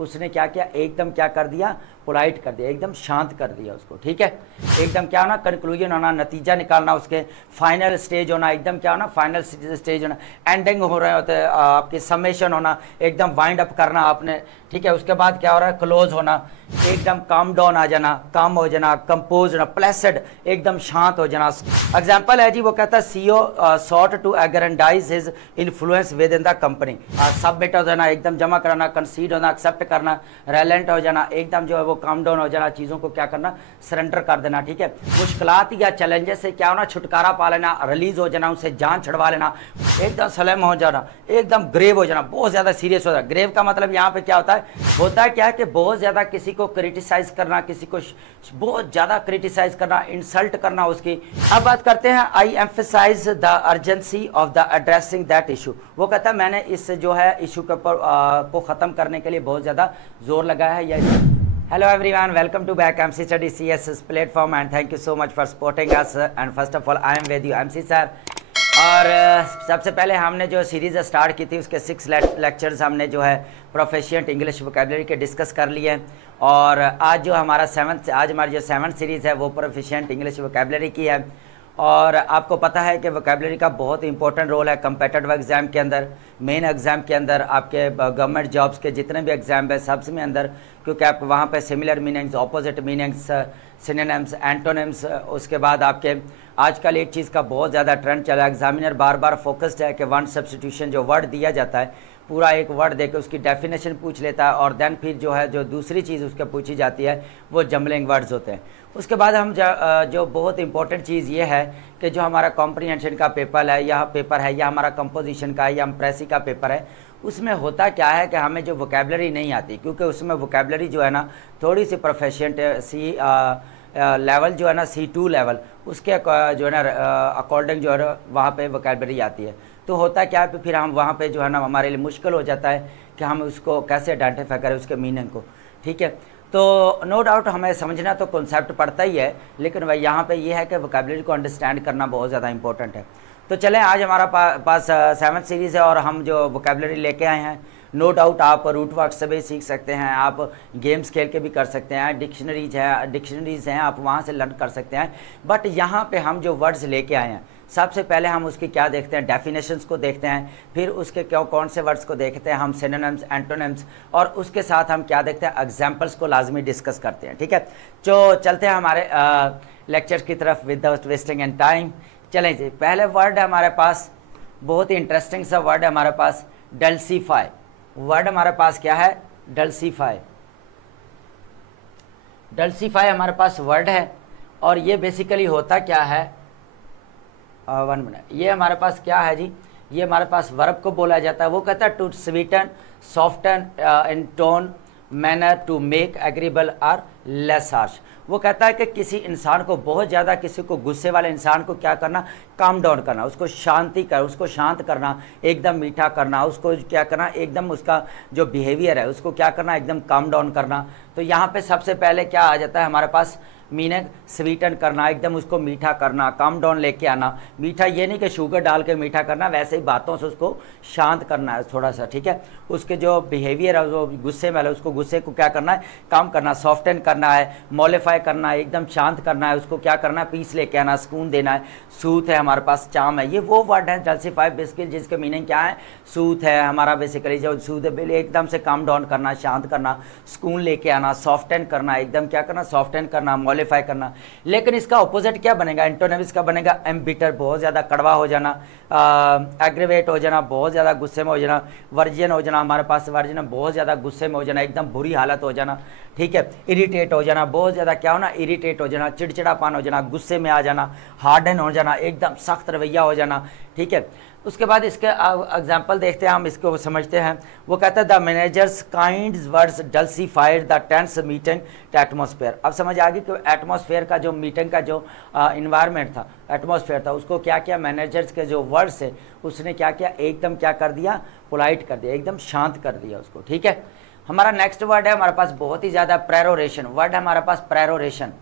उसने क्या किया, एकदम क्या कर दिया, पोलाइट कर दिया, एकदम शांत कर दिया उसको। ठीक है, एकदम क्या होना, कंक्लूजन होना, नतीजा निकालना, उसके फाइनल स्टेज होना, एकदम क्या होना, फाइनल स्टेज होना, एंडिंग हो रहे होते आपकी समेशन होना, एकदम वाइंड अप करना आपने। ठीक है, उसके बाद क्या हो रहा है, क्लोज होना, एकदम काम डाउन आ जाना, काम हो जाना, कंपोज होना, प्लेसिड, एकदम शांत हो जाना। एग्जाम्पल है जी, वो कहता है CEO sought to aggrandize his influence within the company. Submit हो जाना, एकदम जमा कराना, कंसीड होना, एक्सेप्ट करना, रेलेंट हो जाना, एकदम जो है वो काम डाउन हो जाना, चीज़ों को क्या करना, सरेंडर कर देना। ठीक है, मुश्किलात या चैलेंजेस से क्या होना, छुटकारा पा लेना, रिलीज हो जाना, उससे जान छुड़वा लेना, एकदम सलेम हो जाना, एकदम ग्रेव हो जाना, बहुत ज़्यादा सीरियस हो जाना। ग्रेव का मतलब यहाँ पे क्या होता है क्या है कि बहुत ज़्यादा किसी को क्रिटिसाइज करना, किसी को बहुत ज़्यादा क्रिटिसाइज करना, इंसल्ट करना उसकी। अब बात करते हैं, I emphasize the urgency of the addressing that issue. वो कहता है मैंने इस जो है इशू के ऊपर को ख़त्म करने के लिए बहुत ज़्यादा जोर लगाया है। या Hello everyone, welcome to back MC Study CSS platform and thank you so much for supporting us and first of all I am with you MC sir। और सबसे पहले हमने जो सीरीज़ स्टार्ट की थी उसके 6 लेक्चर्स हमने जो है प्रोफिशिएंट इंग्लिश वोकेबलरी के डिस्कस कर लिए हैं। और आज जो हमारा हमारी जो 7th सीरीज़ है वो प्रोफिशिएंट इंग्लिश वोकेबलरी की है। और आपको पता है कि वोकेबलरी का बहुत इंपॉर्टेंट रोल है कम्पिटिटिव एग्ज़ाम के अंदर, मेन एग्ज़ाम के अंदर, आपके गवर्नमेंट जॉब्स के जितने भी एग्ज़ाम है सबसे में अंदर, क्योंकि आप वहाँ पे similar meanings, opposite meanings, synonyms, antonyms, उसके बाद आपके आजकल एक चीज़ का बहुत ज़्यादा ट्रेंड चला है, एग्जामिनर बार बार फोकस्ड है कि वन सब्स्टिट्यूशन जो वर्ड दिया जाता है पूरा एक वर्ड देकर उसकी डेफिनेशन पूछ लेता है और देन फिर जो है जो दूसरी चीज़ उसके पूछी जाती है वो जम्बलिंग वर्ड्स होते हैं। उसके बाद हम जो बहुत इंपॉर्टेंट चीज़ ये है कि जो हमारा कॉम्प्रीहेंशन का पेपर है या हमारा कंपोजिशन का है या प्रेसी का पेपर है, उसमें होता क्या है कि हमें जो वोकेबलरी नहीं आती, क्योंकि उसमें वोकेबलरी जो है ना थोड़ी सी प्रोफिशिएंट सी लेवल जो है ना C2 लेवल, उसके जो है ना अकॉर्डिंग जो है वहाँ पे वोकेबलरी आती है। तो होता क्या है फिर हम वहाँ पे जो है ना हमारे लिए मुश्किल हो जाता है कि हम उसको कैसे आइडेंटिफाई करें उसके मीनिंग को। ठीक है, तो नो डाउट हमें समझना तो कॉन्सेप्ट पड़ता ही है, लेकिन भाई यहाँ पे ये है कि वोकेबलरी को अंडरस्टैंड करना बहुत ज़्यादा इंपॉर्टेंट है। तो चलें, आज हमारा पास 7th सीरीज़ है और हम जो वोकेबलरी लेके आए हैं, नो डाउट आप रूट वर्ड से भी सीख सकते हैं, आप गेम्स खेल के भी कर सकते हैं, डिक्शनरीज हैं आप वहाँ से लर्न कर सकते हैं। बट यहाँ पे हम जो वर्ड्स लेके आए हैं सबसे पहले हम उसकी क्या देखते हैं, डेफिनेशंस को देखते हैं, फिर उसके कौन से वर्ड्स को देखते हैं हम, सिनोनिम्स, एंटोनिम्स, और उसके साथ हम क्या देखते हैं, एग्जाम्पल्स को लाजमी डिस्कस करते हैं। ठीक है, तो चलते हैं हमारे लेक्चर की तरफ विदाउट वेस्टिंग एंड टाइम। चलें जी, पहले वर्ड है हमारे पास, बहुत ही इंटरेस्टिंग सा वर्ड है हमारे पास, डल्सीफाई। वर्ड हमारे पास क्या है, डल्सीफाई। डल्सीफाई हमारे पास वर्ड है और ये बेसिकली होता क्या है, 1 मिनट, ये हमारे पास क्या है जी, ये हमारे पास वर्ब को बोला जाता है। वो कहता है to sweeten, soften in tone, manner, to make agreeable और लेस हार्श। वो कहता है कि किसी इंसान को बहुत ज़्यादा, किसी को गुस्से वाले इंसान को क्या करना, काम डाउन करना, उसको उसको शांत करना, एकदम मीठा करना, उसको क्या करना, एकदम उसका जो बिहेवियर है उसको क्या करना, एकदम काम डाउन करना। तो यहाँ पे सबसे पहले क्या आ जाता है हमारे पास, मीनिंग स्वीटन करना, एकदम उसको मीठा करना, काम डाउन लेके आना। मीठा ये नहीं कि शुगर डाल के मीठा करना, वैसे ही बातों से उसको शांत करना है थोड़ा सा। ठीक है, उसके जो बिहेवियर है जो गुस्से में है उसको, गुस्से को क्या करना है, काम करना, सॉफ्टन करना है, मॉलिफाई करना है, एकदम शांत करना है, उसको क्या करना है, पीस लेके आना, सुकून देना है। सूथ है हमारे पास, चाम है, ये वो वर्ड है डल्सीफाई बेसिकली जिसके मीनिंग क्या है, सूथ है हमारा बेसिकली जो सूथ है, एकदम से काम डाउन करना, शांत करना, सुकून लेके आना, सॉफ्टन करना, एकदम क्या करना, सॉफ्टन करना, मॉलिफाई करना। लेकिन इसका ऑपोजिट क्या बनेगा, एंटोनिम्स का बनेगा एम्बिटर, बहुत ज़्यादा कड़वा हो जाना, एग्रीवेट हो जाना, बहुत ज़्यादा गुस्से में हो जाना, वर्जिन हो जाना, हमारे पास वर्जिन बहुत ज़्यादा गुस्से में हो जाना, एकदम बुरी हालत हो जाना। ठीक है, इरिटेट हो जाना, बहुत ज़्यादा क्या होना, इरिटेट हो जाना, चिड़चिड़ापन हो जाना, गुस्से में आ जाना, हार्डन हो जाना, एकदम सख्त रवैया हो जाना। ठीक है, उसके बाद इसके एग्जाम्पल देखते हैं, हम इसको समझते हैं। वो कहता है the manager's kind words dulcified the tense meeting atmosphere. अब समझ आ गई कि एटमॉस्फेयर का जो मीटिंग का जो इन्वायरमेंट था, एटमॉस्फेयर था, उसको क्या किया, मैनेजर्स के जो वर्ड्स है उसने क्या किया, एकदम क्या कर दिया, पोलाइट कर दिया, एकदम शांत कर दिया उसको। ठीक है, हमारा नेक्स्ट वर्ड है हमारे पास बहुत ही ज़्यादा, प्रेरोरेशन। वर्ड है हमारे पास प्रेरोरेशन।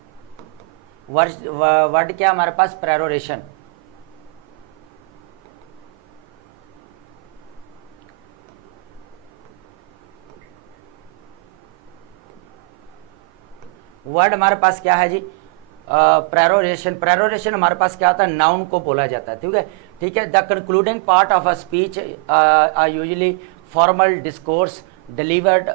वर्ड क्या हमारे पास, प्रेरोरेशन। वर्ड हमारे पास क्या है जी, प्रेरोरेशन। प्रेरोरेशन हमारे पास क्या होता है, नाउन को बोला जाता है, ठीक है, ठीक है। The concluding part of a speech are usually formal discourse delivered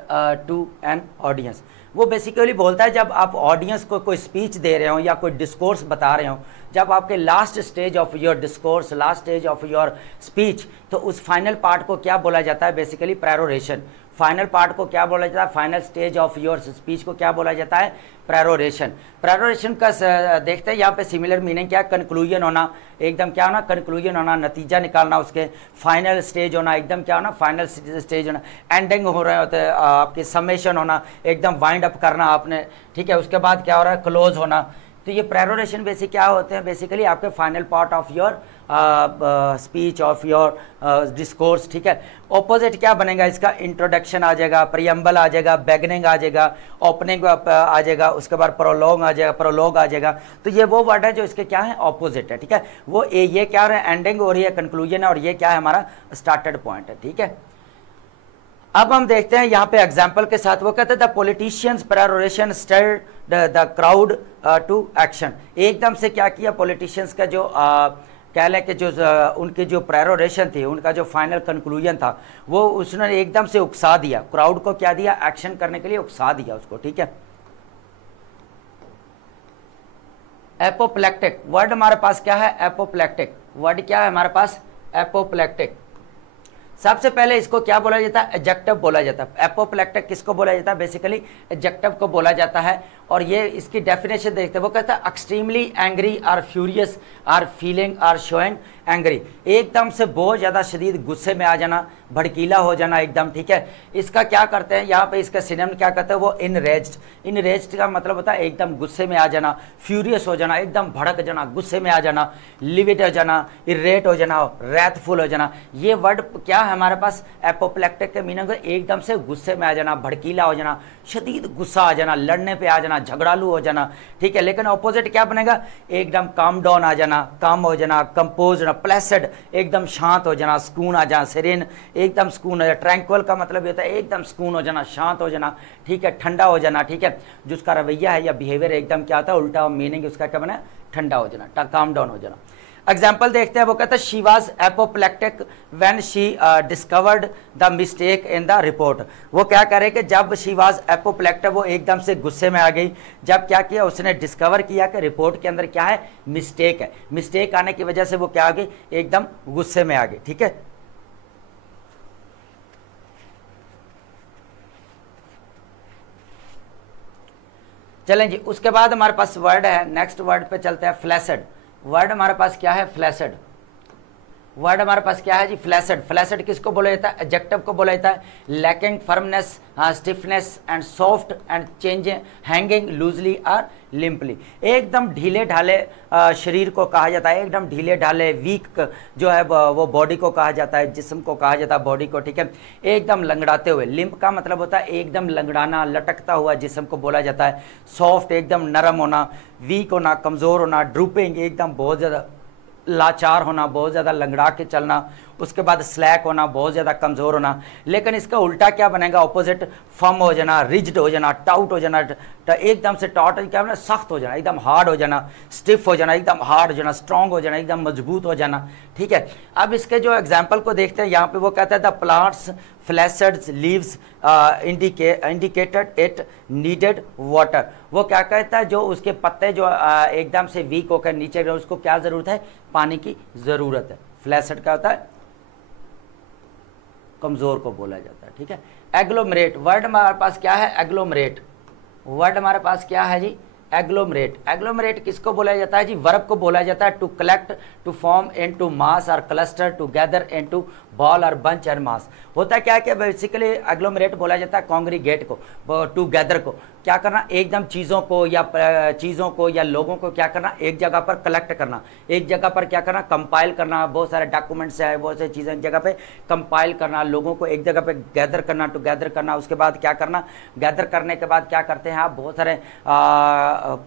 to an audience. वो बेसिकली बोलता है जब आप ऑडियंस को कोई स्पीच दे रहे हो या कोई डिस्कोर्स बता रहे हो, जब आपके last stage of your discourse, last stage of your speech, तो उस फाइनल पार्ट को क्या बोला जाता है, बेसिकली प्रेरोरेशन। फाइनल पार्ट को क्या बोला जाता है, final stage of your speech को क्या बोला जाता है, प्रेरोरेशन। प्रेरोरेशन का देखते हैं यहाँ पे सिमिलर मीनिंग क्या, कंक्लूजन होना, एकदम क्या होना, कंक्लूजन होना, नतीजा निकालना, उसके फाइनल स्टेज होना, एकदम क्या होना, फाइनल स्टेज होना, एंडिंग हो रहे होते हैं आपके, समेशन होना, एकदम वाइंड अप करना आपने, ठीक है। उसके बाद क्या हो रहा है, क्लोज होना। तो ये प्रेरोरेशन बेसिक क्या होते हैं, बेसिकली आपके final part of your speech, of your discourse, ठीक है। ऑपोजिट क्या बनेगा इसका, इंट्रोडक्शन आ जाएगा, प्रियम्बल आ जाएगा, बैगनिंग आ जाएगा, ओपनिंग आ जाएगा, उसके बाद प्रोलॉग आ जाएगा, प्रोलॉग आ जाएगा। तो ये वो वर्ड है जो इसके क्या है, ऑपोजिट है, ठीक है। वो ये क्या हो रहा है, एंडिंग हो रही है, कंक्लूजन है, और ये क्या है, हमारा स्टार्टेड पॉइंट है, ठीक है। अब हम देखते हैं यहाँ पे एग्जाम्पल के साथ, वो कहते हैं the politician's peroration stirred the crowd to action. एकदम से क्या किया पॉलिटिशियंस का जो कह लें कि जो उनकी जो पेरोरेशन थी, उनका जो फाइनल कंक्लूजन था, वो उसने एकदम से उकसा दिया, क्राउड को क्या दिया, एक्शन करने के लिए उकसा दिया उसको, ठीक है। एपोप्लेक्टिक वर्ड हमारे पास क्या है, एपोप्लेक्टिक वर्ड क्या है हमारे पास, एपोप्लेक्टिक। सबसे पहले इसको क्या बोला जाता है, एडजेक्टिव बोला जाता है। एपोप्लेक्टिक किसको बोला जाता है, बेसिकली एडजेक्टिव को बोला जाता है। और ये इसकी डेफिनेशन देखते हैं, वो कहता है extremely angry or furious or feeling or showing angry, एकदम से बहुत ज़्यादा शदीद गुस्से में आ जाना, भड़कीला हो जाना एकदम, ठीक है। इसका क्या करते हैं यहाँ पे, इसका सिनोनिम क्या कहते हैं, वो इनरेज्ड। इनरेज्ड का मतलब होता है एकदम गुस्से में आ जाना, फ्यूरियस हो जाना, एकदम भड़क जाना, गुस्से में आ जाना, लिविड हो जाना, इरेट हो जाना, रैथफुल हो जाना। ये वर्ड क्या है हमारे पास, एपोप्लेक्टिक के मीनिंग एकदम से गुस्से में आ जाना, भड़कीला हो जाना, शदीद गुस्सा आ जाना, लड़ने पे आ जाना, झगड़ालू हो जाना, ठीक है। लेकिन ऑपोजिट क्या बनेगा, एकदम काम डाउन आ जाना, काम हो जाना, कंपोज, प्लेसेड, एकदम शांत हो जाना, सुकून आ जाना, सेरेन, एकदम सुकून हो जाना। ट्रैंक्विल का मतलब होता है एकदम सुकून हो जाना, शांत हो जाना, ठीक है, ठंडा हो जाना, ठीक है। जिसका रवैया है या बिहेवियर एकदम क्या होता है, उल्टा मीनिंग उसका क्या बना, ठंडा हो जाना, काम डाउन हो जाना। एग्जाम्पल देखते हैं, वो कहता है she was apoplectic when she discovered the mistake in the report. वो क्या करे कि जब शी वॉज एपोप्लेक्टिक, वो एकदम से गुस्से में आ गई, जब क्या किया उसने डिस्कवर किया कि रिपोर्ट के अंदर क्या है, मिस्टेक है। मिस्टेक आने की वजह से वो क्या आ गई, एकदम गुस्से में आ गई, ठीक है। चलें जी, उसके बाद हमारे पास वर्ड है, नेक्स्ट वर्ड पे चलते हैं, फ्लैसिड। वर्ड हमारे पास क्या है, फ्लैसिड। वर्ड हमारे पास क्या है जी, फ्लैसिड। फ्लैसिड किसको बोला जाता है, एडजेक्टिव को बोला जाता है। Lacking firmness, stiffness and soft and changing, hanging loosely और लिम्पली, एकदम ढीले ढाले शरीर को कहा जाता है, एकदम ढीले ढाले, वीक जो है वो बॉडी को कहा जाता है, जिस्म को कहा जाता है, बॉडी को, ठीक है। एकदम लंगड़ाते हुए, लिम्प का मतलब होता है एकदम लंगड़ाना, लटकता हुआ जिस्म को बोला जाता है। सॉफ्ट एकदम नरम होना, वीक होना, कमज़ोर होना, ड्रूपिंग एकदम बहुत ज़्यादा लाचार होना, बहुत ज़्यादा लंगड़ा के चलना। उसके बाद स्लैक होना, बहुत ज़्यादा कमज़ोर होना। लेकिन इसका उल्टा क्या बनेगा, ऑपोजिट, फर्म हो जाना, रिजिड हो जाना, टाउट हो जाना, एकदम से टाउट क्या बना, सख्त हो जाना, एकदम हार्ड हो जाना, स्टिफ हो जाना, एकदम हार्ड हो जाना, स्ट्रॉन्ग हो जाना, एकदम मजबूत हो जाना, ठीक है। अब इसके जो एग्जाम्पल को देखते हैं, यहाँ पे वो कहता है the plant's flushed leaves indicated it needed water. वो क्या कहता है, जो उसके पत्ते जो एकदम से वीक होकर नीचे गए, उसको क्या ज़रूरत है, पानी की ज़रूरत है। फ्लैशड क्या होता है, कमज़ोर को बोला जाता है, ठीक है। एग्लोमरेट वर्ड हमारे पास क्या है, एग्लोमरेट। वर्ड हमारे पास क्या है जी, एग्लोमरेट। एग्लोमरेट किसको बोला जाता है जी, वर्ब को बोला जाता है। To collect, to form into mass और cluster, to gather into ball और बंच एंड मास। होता क्या है कि बेसिकली एग्लोमरेट बोला जाता है कॉन्ग्रीगेट को, टू गैदर को, क्या करना, एकदम चीज़ों को या लोगों को क्या करना, एक जगह पर कलेक्ट करना, एक जगह पर क्या करना, कंपाइल करना। बहुत सारे डॉक्यूमेंट्स है, बहुत सारी चीज़ें एक जगह पे कंपाइल करना, लोगों को एक जगह पे गैदर करना, टू गैदर करना। उसके बाद क्या करना, गैदर करने के बाद क्या करते हैं आप, बहुत सारे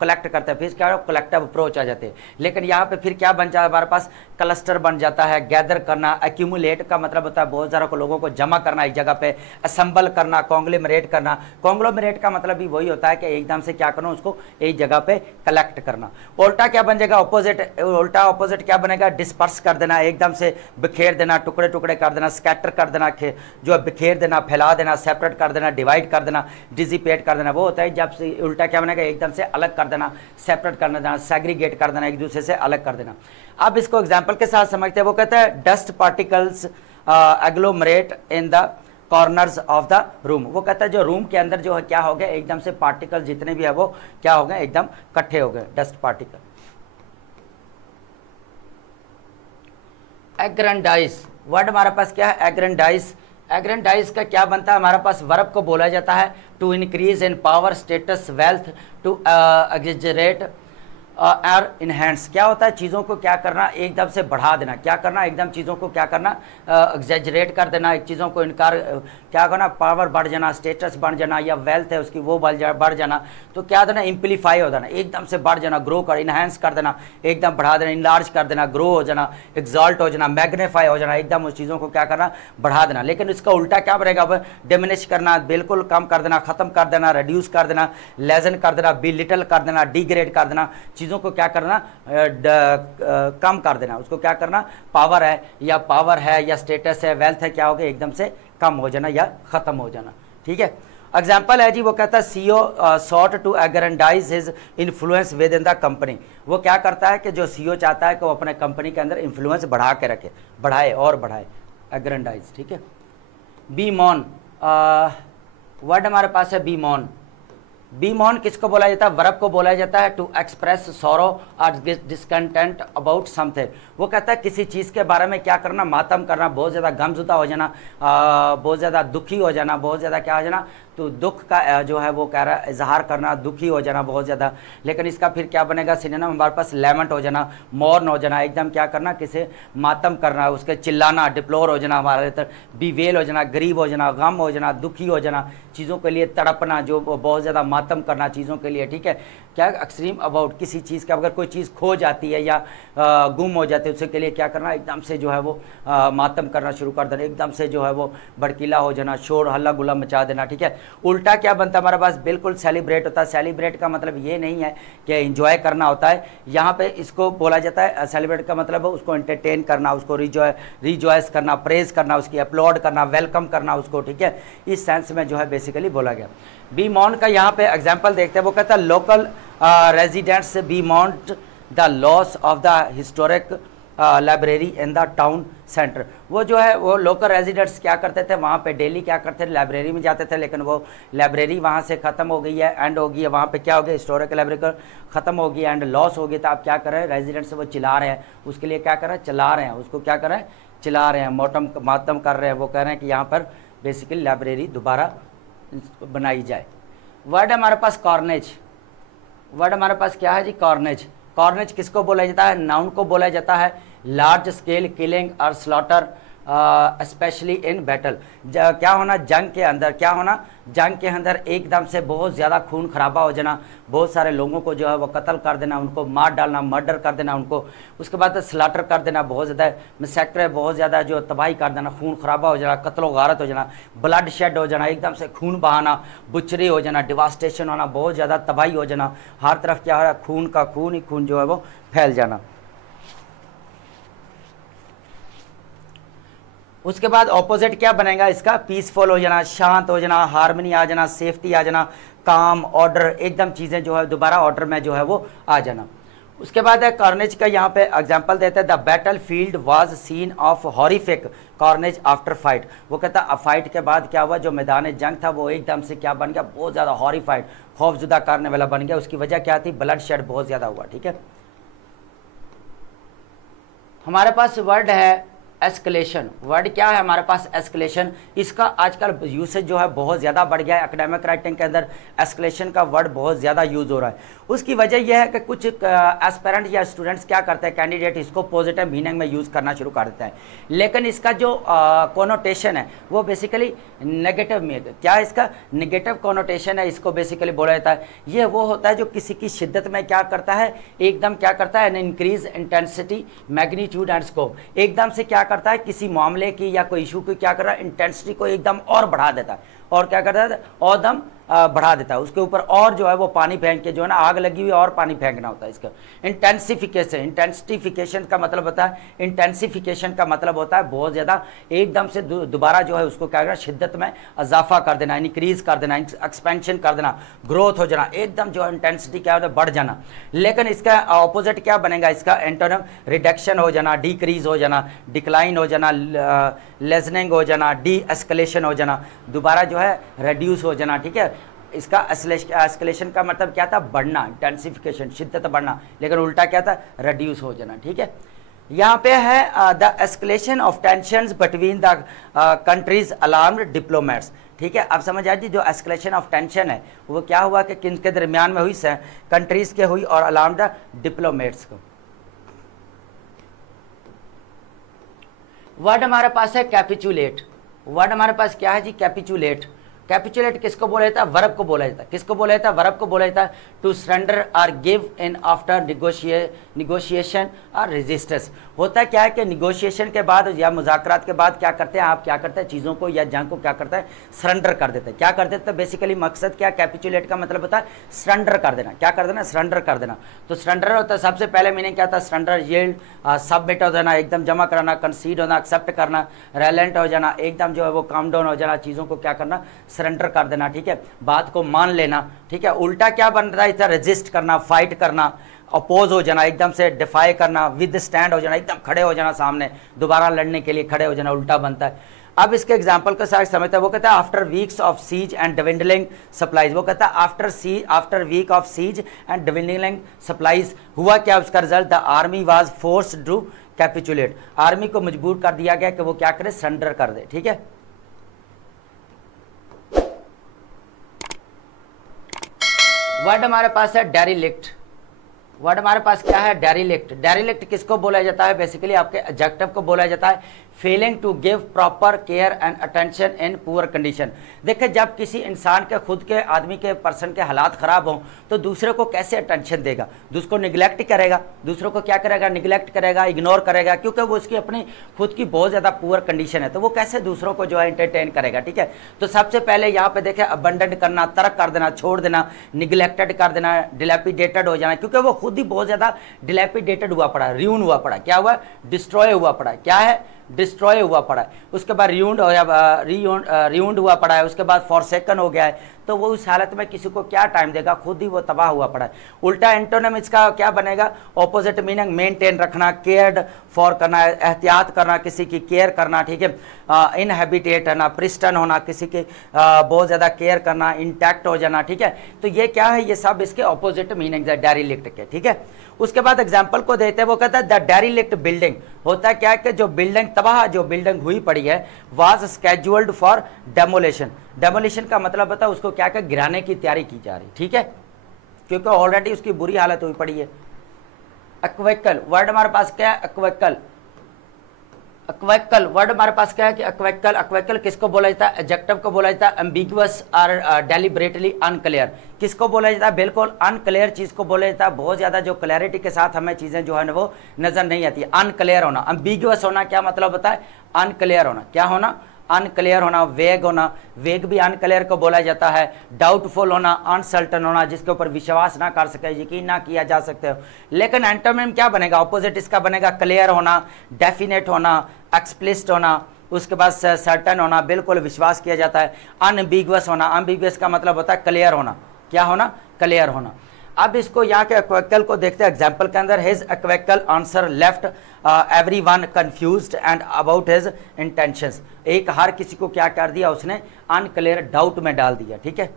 कलेक्ट करते हैं, फिर क्या कलेक्टिव अप्रोच आ जाते हैं। लेकिन यहाँ पे फिर क्या बन जाता है हमारे पास, क्लस्टर बन जाता है। गैदर करना, एक्यूमुलेट का मतलब होता है बहुत सारा लोगों को जमा करना एक जगह पे, असेंबल करना, कॉन्ग्लोमरेट करना। कॉन्ग्लोमरेट का मतलब भी वही वही होता है कि एकदम से क्या करना, उसको एक जगह पे कलेक्ट करना। उल्टा क्या बन जाएगा, ऑपोजिट, उल्टा ऑपोजिट क्या बनेगा, डिस्पर्स कर देना, एकदम से बिखेर देना, टुकड़े टुकड़े कर देना, स्कैटर कर देना, जो है बिखेर देना, फैला देना, सेपरेट कर देना, डिवाइड कर देना, डिसिपेट कर देना। वो होता है जब से उल्टा क्या बनेगा, एकदम से अलग कर देना, सेपरेट कर देना, सेग्रीगेट कर देना, एक दूसरे से अलग कर देना। अब इसको एग्जाम्पल के साथ समझते हैं। वो कहता है dust particles agglomerate in the corners of the room. वो कहता है जो रूम के अंदर जो है क्या हो गया, एकदम से पार्टिकल जितने भी है वो क्या हो गए, एकदम इकट्ठे हो गए, डस्ट पार्टिकल। एग्रेंडाइज वर्ड हमारे पास क्या है, एग्रेंडाइज। एग्रेंडाइज का क्या बनता है हमारे पास, वर्ब को बोला जाता है to increase in power, status, wealth, to exaggerate और इनहेंस। क्या होता है, चीज़ों को क्या करना, एकदम से बढ़ा देना, क्या करना, एकदम चीज़ों को क्या करना, एग्जेजरेट कर देना, एक चीज़ों को इनकार क्या करना, पावर बढ़ जाना, स्टेटस बढ़ जाना, या वेल्थ है उसकी वो बढ़ जाना, तो क्या देना, इम्प्लीफाई हो जाना, एकदम से बढ़ जाना, ग्रो कर, इनहेंस कर देना, एकदम बढ़ा देना, इनलार्ज कर देना, ग्रो हो जाना, एग्जॉल्ट हो जाना, मैग्नीफाई हो जाना, एकदम उस चीज़ों को क्या करना, बढ़ा देना। लेकिन इसका उल्टा क्या बनेगा, अब डिमिनिश करना, बिल्कुल कम कर देना, खत्म कर देना, रिड्यूस कर देना, लेसन कर देना, बिलिटल कर देना, डिग्रेड कर देना, चीज़ों को क्या करना, कम कर देना, उसको क्या करना, पावर है या स्टेटस है, वेल्थ है, क्या हो गया, एकदम से कम हो जाना या खत्म हो जाना। ठीक है, एग्जाम्पल है जी, वो कहता है CEO sought to aggrandize his influence within the company. वो क्या करता है कि जो सीईओ चाहता है कि वो अपने कंपनी के अंदर इन्फ्लुएंस बढ़ा के रखे, बढ़ाए और बढ़ाए, एग्रेंडाइज। ठीक है, बी मॉन वर्ड हमारे पास है बी मॉन। बी मॉन किसको बोला जाता है, वर्ब को बोला जाता है टू एक्सप्रेस सॉरो और डिसकंटेंट अबाउट समथिंग। वो कहता है किसी चीज़ के बारे में क्या करना, मातम करना, बहुत ज़्यादा गमजुदा हो जाना, बहुत ज़्यादा दुखी हो जाना, बहुत ज़्यादा क्या हो जाना, तो दुख का जो है वो कह रहा है इजहार करना, दुखी हो जाना बहुत ज़्यादा। लेकिन इसका फिर क्या बनेगा, सिनोनिम हमारे पास लेमेंट हो जाना, मौन हो जाना, एकदम क्या करना, किसे मातम करना, उसके चिल्लाना, डिप्लोर हो जाना, हमारे तरह बीवेल हो जाना, गरीब हो जाना, गम हो जाना, दुखी हो जाना, चीज़ों के लिए तड़पना, जो बहुत ज़्यादा मातम करना चीज़ों के लिए। ठीक है, क्या एक्सट्रीम अबाउट, किसी चीज़ का अगर कोई चीज़ खो जाती है या गुम हो जाती है, उसके लिए क्या करना, एकदम से जो है वो मातम करना शुरू कर देना, एकदम से जो है वो भड़कीला हो जाना, शोर हल्ला गुल्ला मचा देना। ठीक है, उल्टा क्या बनता है हमारे पास, बिल्कुल सेलिब्रेट होता है। सेलिब्रेट का मतलब ये नहीं है कि एंजॉय करना होता है, यहाँ पे इसको बोला जाता है, सेलिब्रेट का मतलब है उसको एंटरटेन करना, उसको रिजॉयस करना, प्रेज करना, उसकी अपलॉड करना, वेलकम करना उसको। ठीक है, इस सेंस में जो है बेसिकली बोला गया। बी मॉन का यहाँ पे एग्जाम्पल देखते हैं। वो कहता है local residents bemoaned the loss of the historic library in the town centre. वो जो है वो लोकल रेजिडेंट्स क्या करते थे, वहाँ पे डेली क्या करते थे, लाइब्रेरी में जाते थे, लेकिन वो लाइब्रेरी वहाँ से ख़त्म हो गई है, एंड हो गई है, वहाँ पे क्या हो गया, हिस्टोरिकल लाइब्रेरी ख़त्म हो गई, एंड लॉस हो गई। तो आप क्या कर रहे हैं, रेजिडेंट्स वो चिल्ला रहे हैं, उसके लिए क्या कर रहे हैं, चला रहे हैं, उसको क्या कर रहे हैं, चिल्ला रहे हैं, मातम कर रहे हैं। वो कह रहे हैं कि यहाँ पर बेसिकली लाइब्रेरी दोबारा बनाई जाए। वर्ड हमारे पास कॉर्नेज। वर्ड हमारे पास क्या है जी, कॉर्नेज। कॉर्नेज किसको बोला जाता है, नाउन को बोला जाता है। लार्ज स्केल किलिंग और स्लॉटर स्पेशली इन बैटल। क्या होना, जंग के अंदर, क्या होना, जंग के अंदर एकदम से बहुत ज़्यादा खून खराबा हो जाना, बहुत सारे लोगों को जो है वो कत्ल कर देना, उनको मार डालना, मर्डर कर देना उनको। उसके बाद स्लाटर कर देना, बहुत ज़्यादा मैसेक्टर, बहुत ज़्यादा जो तबाही कर देना, खून खराबा हो जाना, कत्लो गारत हो जाना, ब्लड शेड हो जाना, एकदम से खून बहाना, बुचरी हो जाना, डिवास्टेशन होना, बहुत ज़्यादा तबाही हो जाना, हर तरफ क्या हो रहा है, खून का खून ही खून जो है वो फैल जाना। उसके बाद ऑपोजिट क्या बनेगा इसका, पीसफुल हो जाना, शांत हो जाना, हार्मनी आ जाना, सेफ्टी आ जाना, काम, ऑर्डर, एकदम चीज़ें जो है दोबारा ऑर्डर में जो है वो आ जाना। उसके बाद है कार्नेज का, यहाँ पे एग्जांपल देते हैं, the battle field was scene of horrific carnage after fight. वो कहता है फाइट के बाद क्या हुआ, जो मैदान जंग था वो एकदम से क्या बन गया, बहुत ज़्यादा हॉरिफाइड, खौफजुदा करने वाला बन गया। उसकी वजह क्या थी, ब्लड शेड बहुत ज़्यादा हुआ। ठीक है, हमारे पास वर्ड है एस्केलेशन। वर्ड क्या है हमारे पास, एस्केलेशन। इसका आजकल यूसेज जो है बहुत ज़्यादा बढ़ गया है, एकेडमिक राइटिंग के अंदर एस्केलेशन का वर्ड बहुत ज़्यादा यूज़ हो रहा है। उसकी वजह यह है कि कुछ एस्पिरेंट या स्टूडेंट्स क्या करते हैं, कैंडिडेट इसको पॉजिटिव मीनिंग में यूज़ करना शुरू कर देते हैं, लेकिन इसका जो कोनोटेशन है वो बेसिकली नेगेटिव में, क्या है इसका नेगेटिव कोनोटेशन है, इसको बेसिकली बोला जाता है। ये वो होता है जो किसी की शिद्दत में क्या करता है, एकदम क्या करता है, increase intensity, magnitude and scope, एकदम से क्या करता है, किसी मामले की या कोई इशू की क्या कर रहा है, इंटेंसिटी को एकदम और बढ़ा देता है, और क्या करता है, और दम बढ़ा देता है उसके ऊपर, और जो है वो पानी फेंक के जो है ना, आग लगी हुई और पानी फेंकना होता है इसका। इंटेंसिफिकेशन, इंटेंसिफिकेशन का मतलब होता है, इंटेंसिफिकेशन का मतलब होता है बहुत ज़्यादा एकदम से दोबारा जो है उसको क्या करना, शिद्दत में इजाफा कर देना, इंक्रीज कर देना, एक्सपेंशन कर देना, ग्रोथ हो जाना, एकदम जो इंटेंसिटी क्या होता है बढ़ जाना। लेकिन इसका ऑपोजिट क्या बनेगा, इसका एंटोनिम रिडक्शन हो जाना, डिक्रीज हो जाना, डिक्लाइन हो जाना, लेसनिंग हो जाना, डी एस्केलेशन हो जाना, दोबारा जो है रिड्यूस हो जाना। ठीक है, इसका एस्केलेशन का मतलब क्या था, बढ़ना, इंटेंसिफिकेशन, शिद्दत बढ़ना, लेकिन उल्टा क्या था, रिड्यूस हो जाना। ठीक है, यहाँ पे है the escalation of tensions between the countries alarmed diplomats. ठीक है, अब समझ आए जी, जो एस्केलेशन ऑफ टेंशन है वो क्या हुआ कि किन के दरमियान में हुई, से कंट्रीज के हुई और अलार्म्ड डिप्लोमेट्स को। वर्ड हमारे पास है कैपिचुलेट। वर्ड हमारे पास क्या है जी, कैपिचुलेट। कैपिचुलेट किसको बोला जाता है, वर्ब को बोला जाता है। किसको बोला जाता है, वर्ब को बोला जाता है। टू सरेंडर और गिव इन आफ्टर निगोशिएशन और रेजिस्टेंस। होता है क्या है कि निगोशिएशन के बाद या मुज़ाकरात के बाद क्या करते हैं आप, क्या करते हैं चीज़ों को या जंग को क्या करता है, सरेंडर कर देते हैं। क्या कर देते हैं, बेसिकली मकसद क्या, कैपिचुलेट का मतलब होता है सरेंडर कर देना। क्या कर देना, सरेंडर कर देना। तो सरेंडर होता है, सबसे पहले मीनिंग क्या था, सरेंडर, यील्ड, सबमिट हो जाना, एकदम जमा कराना, कंसीड होना, एक्सेप्ट करना, रेलेंट हो जाना, एकदम जो है वो काम डाउन हो जाना, चीज़ों को क्या करना, सरेंडर कर देना। ठीक है, बात को मान लेना। ठीक है, उल्टा क्या बन रहा है, इधर रेजिस्ट करना, फाइट करना, अपोज हो जाना, एकदम से डिफाई करना, विद स्टैंड हो जाना, एकदम खड़े हो जाना, सामने दोबारा लड़ने के लिए खड़े हो जाना, उल्टा बनता है। अब इसके एग्जाम्पल के साथ समझते हैं, वो कहता है after weeks of siege and dwindling supplies. वो कहता है after week of siege and dwindling supplies हुआ क्या, उसका result, the army was forced to capitulate. Army को मजबूर कर दिया गया कि वो क्या करे, सरेंडर कर दे। ठीक है, वर्ड हमारे पास है डेरिलिक्ट। वर्ड हमारे पास क्या है, डेरिलिक्ट। डेरिलिक्ट किसको बोला जाता है, बेसिकली आपके एडजेक्टिव को बोला जाता है। Failing to give proper care and attention in poor condition. देखिए, जब किसी इंसान के खुद के आदमी के पर्सन के हालात ख़राब हों तो दूसरे को कैसे अटेंशन देगा, दूसरे को निगलेक्ट करेगा, दूसरों को क्या करेगा, निगलेक्ट करेगा, इग्नोर करेगा, क्योंकि वो उसकी अपनी खुद की बहुत ज़्यादा पुअर कंडीशन है, तो वो कैसे दूसरों को जो है इंटरटेन करेगा। ठीक है, तो सबसे पहले यहाँ पे देखें, अबंडेंट करना, तर्क कर देना, छोड़ देना, निगलेक्टेड कर देना, डिलैपिडेटेड हो जाना, क्योंकि वो खुद ही बहुत ज़्यादा डिलैपिडेटेड हुआ पड़ा, रियून हुआ पड़ा, क्या हुआ, डिस्ट्रॉय हुआ पड़ा, क्या है, डिस्ट्रॉय हुआ पड़ा है। उसके बाद रियूंड हुआ पड़ा है, उसके बाद फॉरसेकन हो गया है, तो वो उस हालत में किसी को क्या टाइम देगा, खुद ही वो तबाह हुआ पड़ा है। उल्टा एंटोनिम इसका क्या बनेगा, ऑपोजिट मीनिंग, मेंटेन रखना, केयर्ड फॉर करना, एहतियात करना, किसी की केयर करना। ठीक है, इनहेबिटेट होना, प्रिस्टन होना, किसी के बहुत ज़्यादा केयर करना, इंटैक्ट हो जाना। ठीक है, तो ये क्या है, ये सब इसके ऑपोजिट मीनिंग है डेरिलिक्ट के। ठीक है, उसके बाद एग्जाम्पल को देते हैं, वो कहता है द डेरिलिक्ट बिल्डिंग। होता है क्या है कि जो बिल्डिंग तबाह, जो बिल्डिंग हुई पड़ी है, was scheduled for demolition. Demolition का मतलब होता है उसको क्या क्या गिराने की तैयारी की जा रही। ठीक है, क्योंकि ऑलरेडी उसकी बुरी हालत हुई पड़ी है। एक्वेकल, वर्ड हमारे पास क्या है, एक्वेकल। एक्वेकल वर्ड हमारे पास क्या है कि एक्वेकल, एक्वेकल किसको बोला जाता है, एडजेक्टिव को बोला जाता है। एम्बिगुअस और डेलिबरेटली अनक्लियर किसको बोला जाता है, बिल्कुल अनक्लियर चीज को बोला जाता है, बहुत ज्यादा जो क्लैरिटी के साथ हमें चीजें जो है ना वो नजर नहीं आती। अनक्लियर होना, एम्बिगुअस होना क्या मतलब होता है, अनक्लियर होना, क्या होना, अनक्लियर होना। वेग होना, वेग भी अनक्लियर को बोला जाता है। डाउटफुल होना, अनसर्टन होना, जिसके ऊपर विश्वास ना कर सके, यकीन ना किया जा सकते हो। लेकिन एंटोनिम क्या बनेगा, ऑपोजिट इसका बनेगा क्लियर होना, डेफिनेट होना, एक्सप्लिसिट होना, उसके बाद सर्टन होना, बिल्कुल विश्वास किया जाता है। अनबिगुअस होना, अनबिगुअस का मतलब होता है क्लियर होना, क्या होना, क्लियर होना। अब इसको यहाँ के एक्वेकल को देखते हैं एग्जाम्पल के अंदर। His equivocal answer left everyone confused and about his intentions. एक हर किसी को क्या कर दिया उसने, अनक्लियर, डाउट में डाल दिया। ठीक है,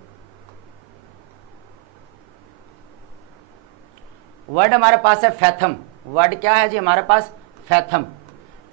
वर्ड हमारे पास है फैथम। वर्ड क्या है जी हमारे पास, फैथम।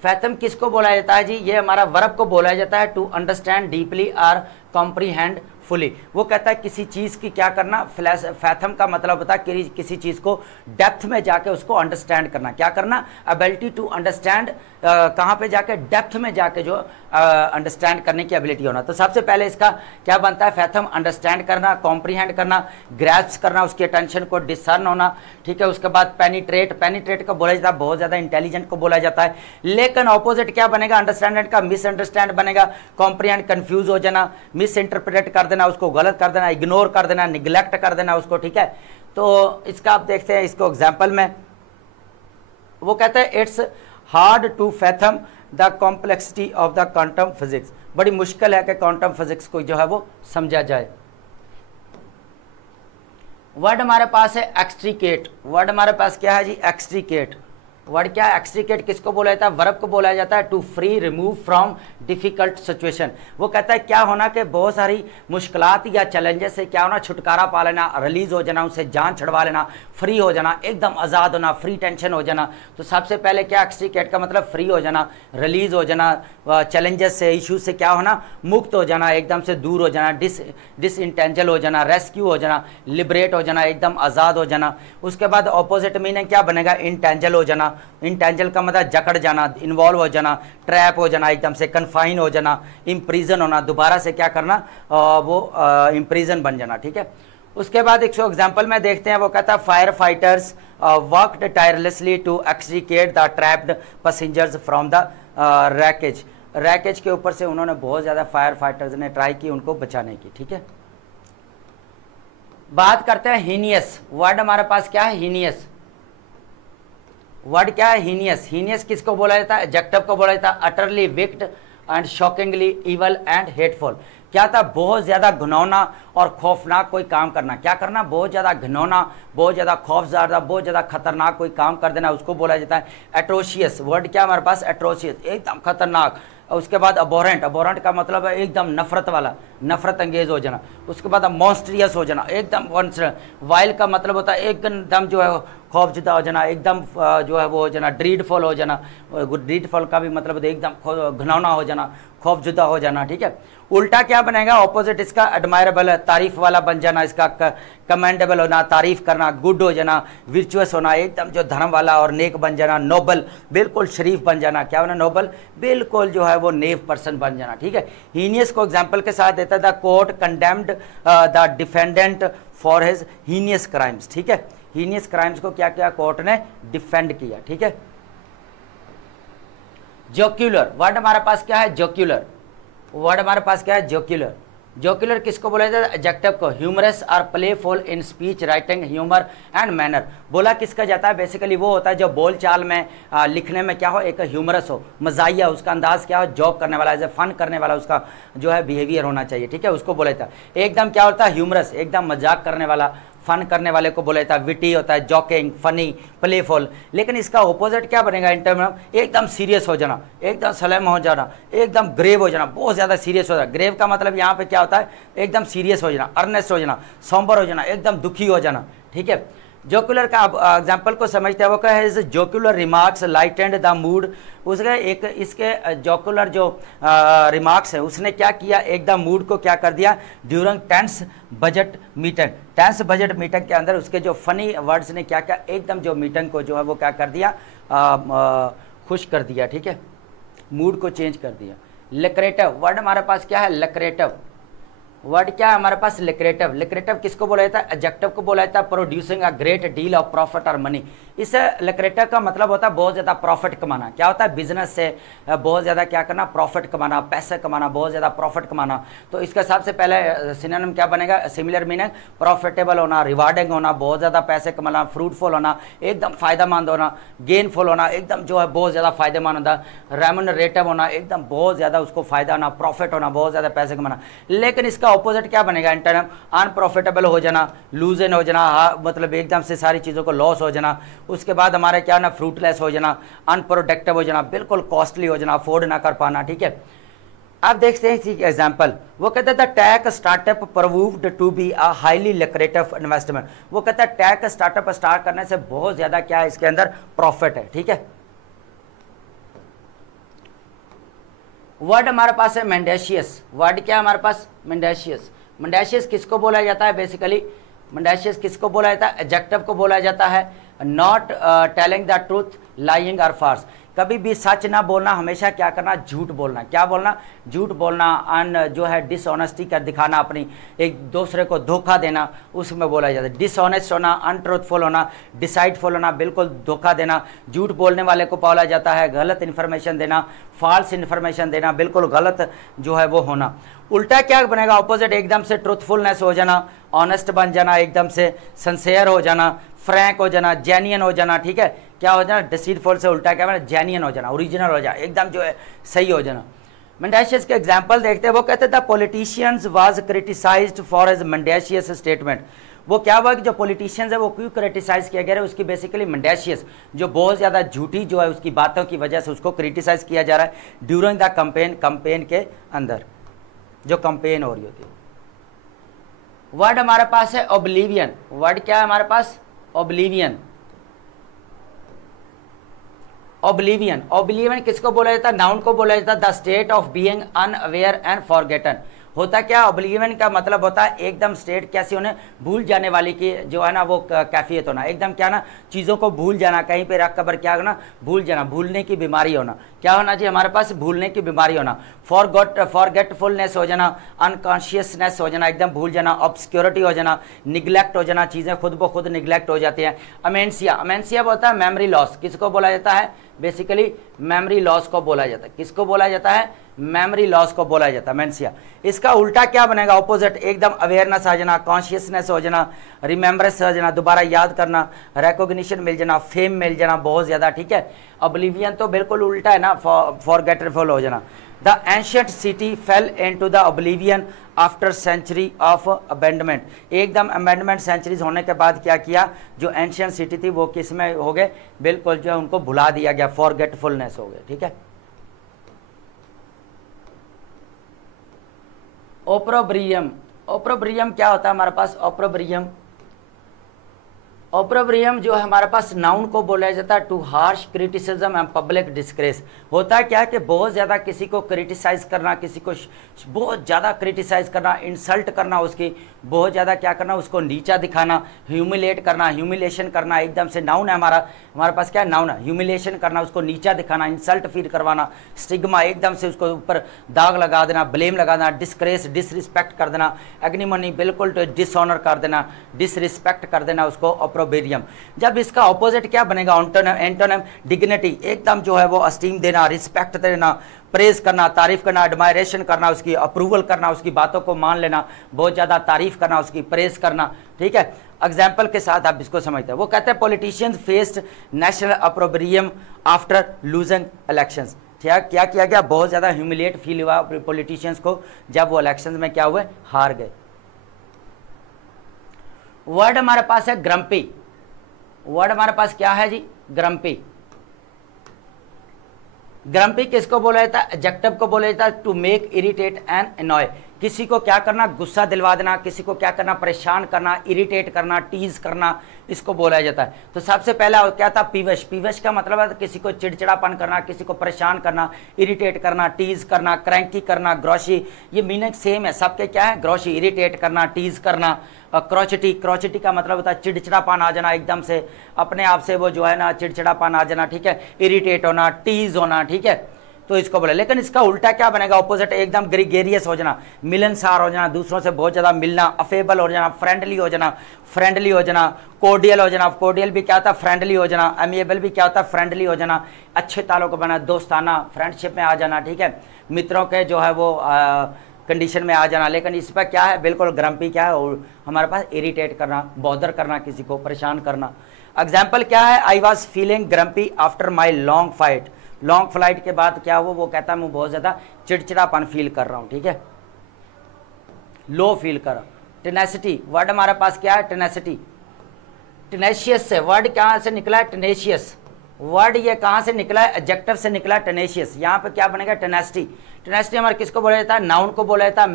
फैथम किसको बोला जाता है जी, ये हमारा वर्ब को बोला जाता है। टू अंडरस्टैंड डीपली और कॉम्प्रीहेंड फुली। वो कहता है किसी चीज़ की क्या करना, फैथम का मतलब होता है किसी चीज़ को डेप्थ में जाके उसको अंडरस्टैंड करना। क्या करना, एबिलिटी टू अंडरस्टैंड, कहाँ पे जाके, डेप्थ में जाके जो अंडरस्टैंड करने की एबिलिटी होना। तो सबसे पहले इसका क्या बनता है, फैथम अंडरस्टैंड करना, कॉम्प्रीहेंड करना, ग्रैस्प करना, उसकी अटेंशन को डिसर्न होना, ठीक है। उसके बाद पेनिट्रेट, पेनिट्रेट को बोला जाता है बहुत ज़्यादा इंटेलिजेंट को बोला जाता है। लेकिन ऑपोजिट क्या बनेगा, अंडरस्टैंड का मिसअंडरस्टैंड बनेगा, कॉम्प्रीहेंड कंफ्यूज हो जाना, मिस इंटरप्रेट कर देना, उसको गलत कर देना, इग्नोर कर देना, निग्लेक्ट कर देना उसको, ठीक है। तो इसका आप देखते हैं इसको एग्जाम्पल में, वो कहते हैं it's hard to fathom the complexity of the quantum physics. बड़ी मुश्किल है कि क्वांटम फिजिक्स को जो है वो समझा जाए। वर्ड हमारे पास है एक्सट्रीकेट। वर्ड हमारे पास क्या है जी, एक्सट्रीकेट। वर्ड क्या है, एक्सट्रीकेट किसको बोला जाता है, वर्ब को बोला जाता है to free remove from difficult situation. वो कहता है क्या होना कि बहुत सारी मुश्किलात या चैलेंजेस से क्या होना, छुटकारा पा लेना, रिलीज हो जाना, उनसे जान छुड़वा लेना, फ्री हो जाना, एकदम आज़ाद होना, फ्री टेंशन हो जाना। तो सबसे पहले क्या, एक्सट्रीकेट का मतलब फ्री हो जाना, रिलीज हो जाना, चैलेंजेस से, इश्यूज से क्या होना, मुक्त हो जाना, एकदम से दूर हो जाना, डिसइंटेंजल हो जाना, रेस्क्यू हो जाना, लिबरेट हो जाना, एकदम आज़ाद हो जाना। उसके बाद ऑपोजिट मीनिंग क्या बनेगा, इंटेंजल हो जाना। इंटेंजल का मतलब जकड़ जाना, इन्वॉल्व हो जाना, ट्रैप हो जाना, एकदम से कन्फाइन हो जाना, इम्प्रीजन होना, दोबारा से क्या करना, वो इम्प्रीजन बन जाना, ठीक है। उसके बाद एक एग्जाम्पल में देखते हैं, वो कहता है fire fighters worked tirelessly to extricate the trapped passengers from the wreckage. Wreckage के ऊपर से उन्होंने बहुत ज़्यादा फायर फाइटर्स ने ट्राई की उनको बचाने की, ठीक है। बात करते हैं हीनियस। वर्ड हमारे पास क्या है, हीनियस। वर्ड क्या है, हीनियस। हीनियस किसको बोला जाता है, एडजेक्टिव को बोला जाता है, utterly wicked and shockingly evil and hateful. क्या था, बहुत ज़्यादा घिनौना और खौफनाक कोई काम करना। क्या करना, बहुत ज़्यादा घिनौना, बहुत ज़्यादा खौफज़दा, बहुत ज़्यादा खतरनाक कोई काम कर देना, उसको बोला जाता है एट्रोशियस। वर्ड क्या हमारे पास, एट्रोशियस, एकदम खतरनाक। उसके बाद अबोरेंट, अबोरेंट का मतलब है एकदम नफरत वाला, नफरत अंगेज हो जाना। उसके बाद मॉन्स्ट्रियस हो जाना, एकदम मॉन्स्टर। वाइल का मतलब होता है एकदम जो है खौफजदा हो जाना, एकदम जो है वो हो जाना, ड्रीडफुल हो जाना। ड्रीडफुल का भी मतलब एकदम घिनौना हो जाना, खौफजदा हो जाना, ठीक है। उल्टा क्या बनेगा, ऑपोजिट इसका एडमायरेबल है, तारीफ वाला बन जाना, इसका कमेंडेबल होना, तारीफ करना, गुड हो जाना, विर्चुअस होना, एकदम जो धर्म वाला और नेक बन जाना, नोबल, बिल्कुल शरीफ बन जाना। क्या होना, नोबल, बिल्कुल जो है वो नेव पर्सन बन जाना, ठीक है। हीनियस को एग्जाम्पल के साथ देता है, the court condemned the defendant for his heinous crimes, ठीक है। हीनियस क्राइम्स को क्या किया, कोर्ट ने डिफेंड किया, ठीक है। जोक्यूलर, वर्ड हमारे पास क्या है, जोक्यूलर। वर्ड हमारे पास क्या है, जोक्यूलर। जोक्यूलर किसको बोला जाता है, एडजेक्टिव को। ह्यूमरस और playful in speech, writing, humour and manner. बोला किसका जाता है, बेसिकली वो होता है जो बोल चाल में लिखने में क्या हो, एक ह्यूमरस हो, मजाइया, उसका अंदाज क्या हो, जॉक करने वाला, एज फन करने वाला उसका जो है बिहेवियर होना चाहिए, ठीक है, उसको बोला जाता है। एकदम क्या होता है, ह्यूमरस, एकदम मजाक करने वाला, फन करने वाले को बोला जाता है। विटी होता है, जॉकिंग, फनी, प्लेफुल। लेकिन इसका ऑपोजिट क्या बनेगा, इन टर्म में एकदम सीरियस हो जाना, एकदम सलेम हो जाना, एकदम ग्रेव हो जाना, बहुत ज़्यादा सीरियस हो जाना। ग्रेव का मतलब यहाँ पे क्या होता है, एकदम सीरियस हो जाना, अर्नेस्ट हो जाना, सॉम्बर हो जाना, एकदम दुखी हो जाना, ठीक है। जोक्यूलर का एग्जाम्पल को समझते हैं, वो कहे his jocular remarks lightened the mood. उसके एक इसके जोक्यूलर जो रिमार्क्स है उसने क्या किया, एकदम मूड को क्या कर दिया, during tense budget meeting. Tense budget meeting के अंदर उसके जो फनी वर्ड्स ने क्या किया, एकदम जो मीटिंग को जो है वो क्या कर दिया, खुश कर दिया, ठीक है, मूड को चेंज कर दिया। लक्रेटिव, वर्ड हमारे पास क्या है, लक्रेटिव। वर्ड क्या है हमारे पास, लिक्रेटिव। लिक्रेटिव किसको बोला जाता है, एडजेक्टिव को बोला जाता है, producing a great deal of profit और मनी। इस लिक्रेटिव का मतलब होता है बहुत ज़्यादा प्रॉफिट कमाना। क्या होता है, बिजनेस से बहुत ज़्यादा क्या करना, प्रॉफिट कमाना, पैसे कमाना, बहुत ज़्यादा प्रॉफिट कमाना। तो इसका सबसे पहले सिनोनिम क्या बनेगा, सिमिलर मीनिंग, प्रॉफिटेबल होना, रिवार्डिंग होना, बहुत ज़्यादा पैसे कमाना, फ्रूटफुल होना, एकदम फ़ायदेमंद होना, गेनफुल होना, एकदम जो है बहुत ज़्यादा फ़ायदेमंद होना, रेम्यूनरेटिव होना, एकदम बहुत ज़्यादा उसको फ़ायदा होना, प्रॉफिट होना, बहुत ज़्यादा पैसे कमाना। लेकिन इसका ऑपोजिट क्या बनेगा, इंटरनल अनप्रॉफिटेबल हो जाना, लूज इन हो जाना, मतलब एकदम से सारी चीज़ों को लॉस हो जाना। उसके बाद हमारा क्या ना, फ्रूटलेस हो जाना, अनप्रोडक्टिव हो जाना, बिल्कुल कॉस्टली हो जाना, अफोर्ड ना कर पाना, ठीक है। आप देखते हैं इसी एग्जाम्पल, वो कहता था tech startup proved to be a highly lucrative investment. वो कहता है टैक स्टार्टअप स्टार्ट करने से बहुत ज़्यादा क्या है, इसके अंदर प्रॉफिट है, ठीक है। वर्ड हमारे पास है मेंडेशियस। वर्ड क्या है हमारे पास, मेंडेशियस। मंडेशियस किसको बोला जाता है? बेसिकली मंडेशियस किसको बोला जाता है? एडजेक्टिव को बोला जाता है। Not telling the truth, lying और फाल्स, कभी भी सच ना बोलना, हमेशा क्या करना? झूठ बोलना। क्या बोलना? झूठ बोलना। जो है डिसऑनेस्टी कर दिखाना, अपनी एक दूसरे को धोखा देना, उसमें बोला जाता है। डिसऑनेस्ट होना, अनट्रूथफुल होना, डिसाइडफुल होना, बिल्कुल धोखा देना, झूठ बोलने वाले को बोला जाता है। गलत इन्फॉर्मेशन देना, फॉल्स इन्फॉर्मेशन देना, बिल्कुल गलत जो है वो होना। उल्टा क्या बनेगा? ऑपोजिट, एकदम से ट्रूथफुलनेस हो जाना, ऑनेस्ट बन जाना, एकदम से सिंसियर हो जाना, फ्रैंक हो जाना, जेन्युइन हो जाना। ठीक है, क्या हो जाना? डिसीटफुल से उल्टा क्या बना? जेन्युइन हो जाना, ओरिजिनल हो जाना, एकदम जो है सही हो जाना। मेंडेशियस के एग्जाम्पल देखते हैं। वो कहते थे politicians was criticized for his mendacious statement. वो क्या हुआ कि जो पॉलिटिशियंस है वो क्यों क्रिटिसाइज किया गया है? उसकी बेसिकली मेंडेशियस जो बहुत ज़्यादा झूठी जो है उसकी बातों की वजह से उसको क्रिटिसाइज किया जा रहा है ड्यूरिंग द कंपेन के अंदर जो कंपेन हो रही होती है। वर्ड हमारे पास है ओब्लिवियन। वर्ड क्या है हमारे पास? ओब्लिवियन। ओब्लिवियन, ओब्लिवियन किसको बोला जाता है? नाउन को बोला जाता है। The state of being unaware and forgotten. होता क्या? ओब्लिवियन का मतलब होता है एकदम स्टेट कैसी होने? भूल जाने वाली की जो है ना वो कैफियत होना, एकदम क्या ना चीज़ों को भूल जाना, कहीं पे रख कर क्या होना? भूल जाना, भूलने की बीमारी होना। क्या होना चाहिए हमारे पास? भूलने की बीमारी होना। फॉरगेटफुलनेस हो जाना, अनकॉन्शियसनेस हो जाना, एकदम भूल जाना, ऑब्सक्योरिटी हो जाना, निगलेक्ट हो जाना, चीज़ें खुद ब खुद निगलेक्ट हो जाती हैं। अमेंसिया, अमेंसिया होता है मेमोरी लॉस। किसको बोला जाता है? बेसिकली मेमोरी लॉस को बोला जाता है। किसको बोला जाता है? मेमोरी लॉस को बोला जाता है, मेंसिया। इसका उल्टा क्या बनेगा? ऑपोजिट, एकदम अवेयरनेस आ जाना, कॉन्शियसनेस हो जाना, रिमेम्बरेंस हो जाना, दोबारा याद करना, रिकॉग्निशन मिल जाना, फेम मिल जाना बहुत ज़्यादा। ठीक है, ओब्लिवियन तो बिल्कुल उल्टा है ना, फॉरगेटफुल हो जाना। The ancient city fell into the oblivion after century of abandonment. एकदम अमेंडमेंट सेंचुरीज होने के बाद क्या किया? जो एंशियंट सिटी थी वो किस में हो गए? बिल्कुल जो है उनको भुला दिया गया, फॉरगेटफुलनेस हो गए। ठीक है, ओप्रोब्रियम। ओप्रोब्रियम क्या होता है हमारे पास? ओप्रोब्रियम, ओप्रोब्रियम जो है हमारे पास नाउन को बोला जाता है too harsh criticism and public disgrace. होता है क्या कि बहुत ज़्यादा किसी को क्रिटिसाइज करना, किसी को बहुत ज़्यादा क्रिटिसाइज करना, इंसल्ट करना, उसकी बहुत ज़्यादा क्या करना? उसको नीचा दिखाना, ह्यूमिलेट करना, ह्यूमिलेशन करना। एकदम से नाउन है हमारे पास क्या है? नाउन है। ह्यूमिलेशन करना, उसको नीचा दिखाना, इंसल्ट फील करवाना, स्टिग्मा, एकदम से उसको ऊपर दाग लगा देना, ब्लेम लगा देना, डिस्ग्रेस, डिसरिस्पेक्ट कर देना, एग्निमनी, बिल्कुल तो डिसऑनर कर देना, डिसरिस्पेक्ट कर देना उसको। ओप्रोबेरियम। जब इसका ऑपोजिट क्या बनेगा? एंटोनिम, डिग्निटी, एकदम जो है वो अस्टीम देना, रिस्पेक्ट देना, प्रेज करना, तारीफ करना, एडमायरेशन करना, उसकी अप्रूवल करना, उसकी बातों को मान लेना, बहुत ज़्यादा तारीफ करना, उसकी प्रेज करना। ठीक है, एग्जाम्पल के साथ आप इसको समझते हैं। वो कहते हैं politicians faced national opprobrium after losing elections. क्या किया गया? बहुत ज़्यादा ह्यूमिलिएट फील हुआ पॉलिटिशियंस को जब वो इलेक्शंस में क्या हुए? हार गए। वर्ड हमारे पास है ग्रम्पी। वर्ड हमारे पास क्या है जी? ग्रम्पी। ग्रम्पी किसको बोला जाता है? एडजेक्टिव को बोला जाता है to make irritate and annoy. किसी को क्या करना? गुस्सा दिलवा देना, किसी को क्या करना? परेशान करना, इरिटेट करना, टीज करना, इसको बोला जाता है। तो सबसे पहला क्या था? पीवश। पीवश का मतलब है किसी को चिड़चिड़ापन करना, किसी को परेशान करना, इरिटेट करना, टीज करना, क्रैंकी करना, ग्रॉशी, ये मीनिंग सेम है सबके। क्या है? ग्रॉशी, इरिटेट करना, टीज करना। क्रॉचिटी, क्रॉचिटी का मतलब होता है चिड़चिड़ापन आ जाना, एकदम से अपने आप से वो जो है ना चिड़चिड़ापन आ जाना। ठीक है, इरिटेट होना, टीज होना। ठीक है, तो इसको बोले। लेकिन इसका उल्टा क्या बनेगा? ऑपोजिट, एकदम ग्रीगेरियस हो जाना, मिलनसार हो जाना, दूसरों से बहुत ज़्यादा मिलना, अफेबल हो जाना, फ्रेंडली हो जाना, फ्रेंडली हो जाना, कोर्डियल हो जाना। कोर्डियल भी क्या होता है? फ्रेंडली हो जाना। अमिएबल भी क्या होता है? फ्रेंडली हो जाना, अच्छे ताल्लुक बना, दोस्ताना, फ्रेंडशिप में आ जाना। ठीक है, मित्रों के जो है वो कंडीशन में आ जाना। लेकिन इस पर क्या है? बिल्कुल ग्रम्पी क्या है? और हमारे पास इरिटेट करना, बॉदर करना, किसी को परेशान करना। एग्जाम्पल क्या है? I was feeling grumpy after my long fight. Long flight के बाद क्या हुआ? वो कहता है मैं बहुत ज़्यादा चिड़चिड़ापन फील कर रहा हूँ। ठीक है, लो फील कर रहा हूँ। टेनेसिटी, वर्ड हमारे पास क्या है? टेनेसिटी। टेनेशियस से वर्ड कहाँ से निकला है? टेनेशियस। वर्ड ये कहाँ से निकला है? एडजेक्टिव से निकला है, टेनेशियस। यहाँ पे क्या बनेगा? टेनेसिटी। टेनेसिटी हमारे किसको बोला जाता है? नाउन को बोला जाता है।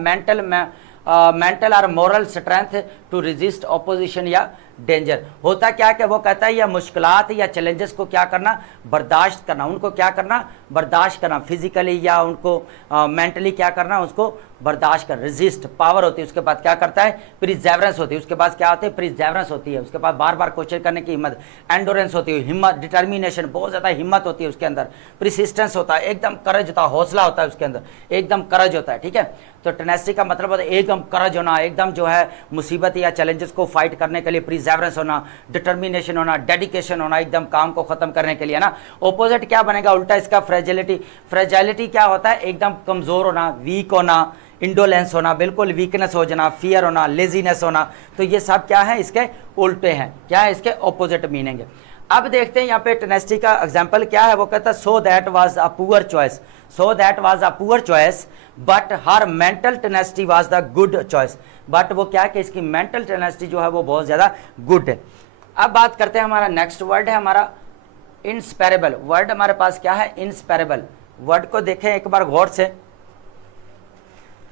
मेंटल और moral strength to resist opposition या डेंजर। होता क्या कि वो कहता है या मुश्किलात या चैलेंजेस को क्या करना? बर्दाश्त करना। उनको क्या करना? बर्दाश्त करना, फिजिकली या उनको मेंटली क्या करना? उसको बर्दाश्त कर, रेजिस्ट पावर होती है, उसके बाद क्या करता है प्रिजर्वेंस होती है, उसके बाद क्या होती है प्रिजर्वेंस होती है, उसके बाद बार बार क्वेश्चन करने की हिम्मत, एंडोरेंस होती है, हिम्मत, डिटर्मिनेशन, बहुत ज़्यादा हिम्मत होती है उसके अंदर, प्रिसिस्टेंस होता है, एकदम करेज होता है, हौसला होता है उसके अंदर, एकदम करेज होता है। ठीक है, तो टेनेसिटी का मतलब होता है एकदम करेज होना, एकदम जो है मुसीबत या चैलेंजेस को फाइट करने के लिए प्रिजर्वेंस होना, डिटर्मिनेशन होना, डेडिकेशन होना, एकदम काम को खत्म करने के लिए ना। ऑपोजिट क्या बनेगा उल्टा इसका फ्रेजिलिटी, फ्रेजिलिटी क्या होता है एकदम कमजोर होना, वीक होना, इंडोलेंस होना, बिल्कुल वीकनेस हो जाना, फियर होना, लेजीनेस होना, तो ये सब क्या है इसके उल्टे हैं, क्या है इसके ऑपोजिट मीनिंग है। अब देखते हैं यहाँ पे टेनेसिटी का एग्जांपल क्या है, वो कहता है so that was a poor choice, so that was a poor choice but her mental tenacity was the good choice, but वो क्या है कि इसकी मेंटल टेनेसिटी जो है वो बहुत ज्यादा गुड है। अब बात करते हैं, हमारा नेक्स्ट वर्ड है हमारा इंस्पेरेबल, वर्ड हमारे पास क्या है इंस्पेरेबल, वर्ड को देखें एक बार गौर से।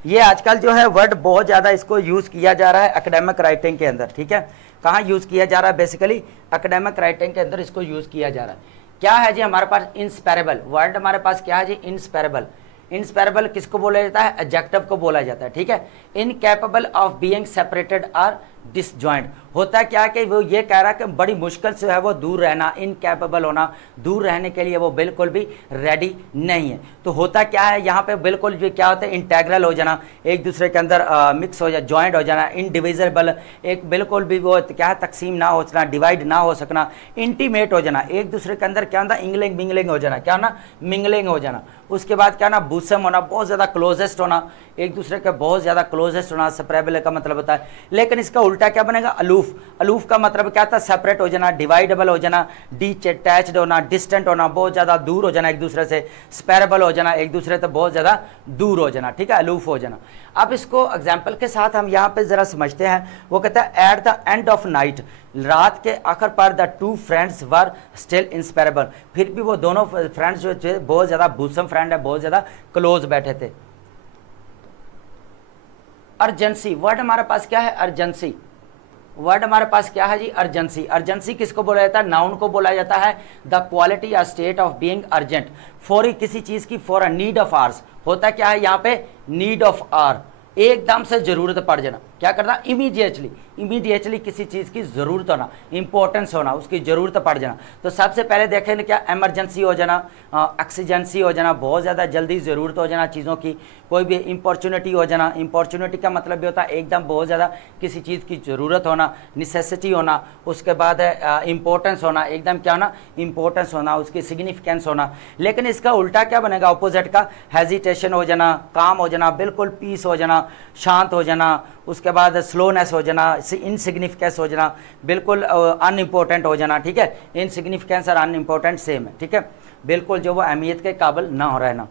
ये आजकल जो है वर्ड बहुत ज़्यादा इसको यूज़ किया जा रहा है एकेडमिक राइटिंग के अंदर। ठीक है, कहाँ यूज़ किया जा रहा है, बेसिकली एकेडमिक राइटिंग के अंदर इसको यूज़ किया जा रहा है। क्या है जी हमारे पास इंस्पेरेबल, वर्ड हमारे पास क्या है जी इंस्पेरेबल। इंस्पेरेबल किसको बोला जाता है, एडजेक्टिव को बोला जाता है। ठीक है, इनकैपेबल ऑफ बीइंग सेपरेटेड और डिसजॉइंट, होता क्या है कि वो ये कह रहा है कि बड़ी मुश्किल से है वो दूर रहना, इनकैपेबल होना, दूर रहने के लिए वो बिल्कुल भी रेडी नहीं है। तो होता क्या है यहाँ पे बिल्कुल भी क्या होता है इंटेग्रल हो जाना, एक दूसरे के अंदर मिक्स हो जाए, ज्वाइंट हो जाना, इनडिविजिबल, एक बिल्कुल भी वो क्या है तकसीम ना हो सकना, डिवाइड ना हो सकना, इंटीमेट हो जाना, एक दूसरे के अंदर क्या होता है इंगलिंग मिंगलिंग हो जाना, क्या होना मिंगलिंग हो जाना। उसके बाद क्या ना बूसम होना, बहुत ज़्यादा क्लोजेस्ट होना, एक दूसरे के बहुत ज़्यादा क्लोजेस्ट होना, सेपरेबल का मतलब होता है। लेकिन इसका उल्टा क्या बनेगा अलूफ, अलूफ का मतलब क्या था सेपरेट हो जाना, डिवाइडेबल हो जाना, डिटैच्ड होना, डिस्टेंट होना, बहुत ज़्यादा दूर हो जाना एक दूसरे से, स्पेरेबल हो जाना, एक दूसरे से बहुत ज़्यादा दूर हो जाना। ठीक है, अलूफ हो जाना। अब इसको एग्जाम्पल के साथ हम यहाँ पे ज़रा समझते हैं। वो कहता है at the end of night, रात के आखिर पर the two friends were still inseparable, फिर भी वो दोनों फ्रेंड्स जो थे बहुत ज़्यादा बूसम फ्रेंड है, बहुत ज़्यादा क्लोज बैठे थे। अर्जेंसी, वर्ड हमारे पास क्या है अर्जेंसी, वर्ड हमारे पास क्या है जी अर्जेंसी। अर्जेंसी किसको बोला जाता है, नाउन को बोला जाता है द क्वालिटी या स्टेट ऑफ बीइंग अर्जेंट, फौरी किसी चीज की, for a need of hours, होता क्या है यहाँ पे नीड ऑफ आर, एकदम से जरूरत पड़ जाना, क्या करना इमीडिएटली, इमीडिएटली किसी चीज़ की ज़रूरत होना, इंपॉर्टेंस होना, उसकी ज़रूरत पड़ जाना। तो सबसे पहले देखें क्या एमरजेंसी हो जाना, एक्सीजेंसी हो जाना, बहुत ज़्यादा जल्दी ज़रूरत हो जाना चीज़ों की, कोई भी इंपॉर्चुनिटी हो जाना, इंपॉर्चुनिटी का मतलब भी होता है एकदम बहुत ज़्यादा किसी चीज़ की ज़रूरत होना, निसेसिटी होना, उसके बाद है इंपॉर्टेंस होना, एकदम क्या होना इंपॉर्टेंस होना, उसकी सिग्निफिकेंस होना। लेकिन इसका उल्टा क्या बनेगा ऑपोजिट का, हेजिटेशन हो जाना, काम हो जाना, बिल्कुल पीस हो जाना, शांत हो जाना, उसके बाद स्लोनेस हो जाना, इनसिग्निफिकेंस हो जाना, बिल्कुल अनइम्पोर्टेंट हो जाना। ठीक है, इनसिग्निफिकेंस और अनइम्पोर्टेंट सेम है। ठीक है, बिल्कुल जो वो अहमियत के काबिल ना हो रहना।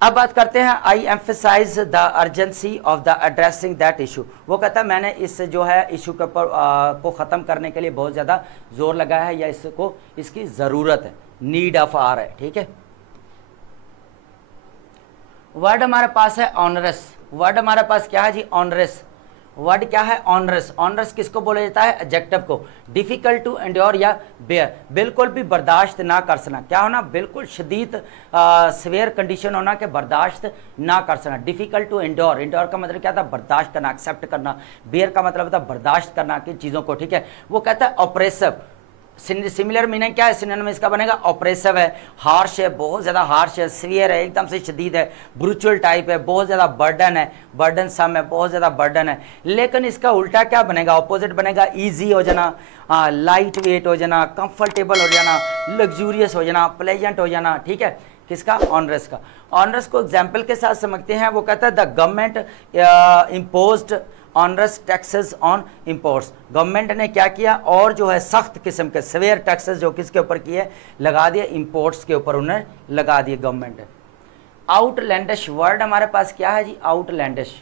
अब बात करते हैं I emphasize the urgency of the addressing that issue, वो कहता है मैंने इस जो है इशू के ऊपर को ख़त्म करने के लिए बहुत ज़्यादा जोर लगाया है या इसको इसकी ज़रूरत है, नीड ऑफ आर है। ठीक है, वर्ड हमारे पास है ऑनरस, वर्ड हमारे पास क्या है जी ऑनरस, वर्ड क्या है ऑनरस। ऑनरस किसको बोला जाता है एडजेक्टिव को। डिफिकल्ट टू एंड्योर या बेयर, बिल्कुल भी बर्दाश्त ना कर सकना, क्या होना बिल्कुल शदीद सवेयर कंडीशन होना कि बर्दाश्त ना कर सकना। डिफिकल्ट टू एंड्योर, एंड्योर का मतलब क्या था बर्दाश्त करना, एक्सेप्ट करना, बेयर का मतलब होता है बर्दाश्त करना की चीज़ों को। ठीक है, वो कहता है ऑपरेसिव, सिमिलर मीनिंग क्या है सिनोनिम इसका बनेगा ऑपरेसिव है, हार्श है, बहुत ज़्यादा हार्श है, सीवियर है, एकदम से शदीद है, ब्रूचुअल टाइप है, बहुत ज़्यादा बर्डन है, बर्डन सम है, बहुत ज़्यादा बर्डन है। लेकिन इसका उल्टा क्या बनेगा ऑपोजिट बनेगा ईजी हो जाना, लाइट वेट हो जाना, कंफर्टेबल हो जाना, लग्जूरियस हो जाना, प्लेजेंट हो जाना। ठीक है, किसका ऑनरस का। ऑनरस को एग्जाम्पल के साथ समझते हैं। वो कहता है the government imposed onerous taxes on imports, government ने क्या किया और जो है सख्त किस्म के सवेयर टैक्सेस जो किसके ऊपर किए लगा दिए इम्पोर्ट्स के ऊपर उन्हें लगा दिए गवर्नमेंट ने। आउटलैंडिश, वर्ड हमारे पास क्या है जी आउटलैंडिश,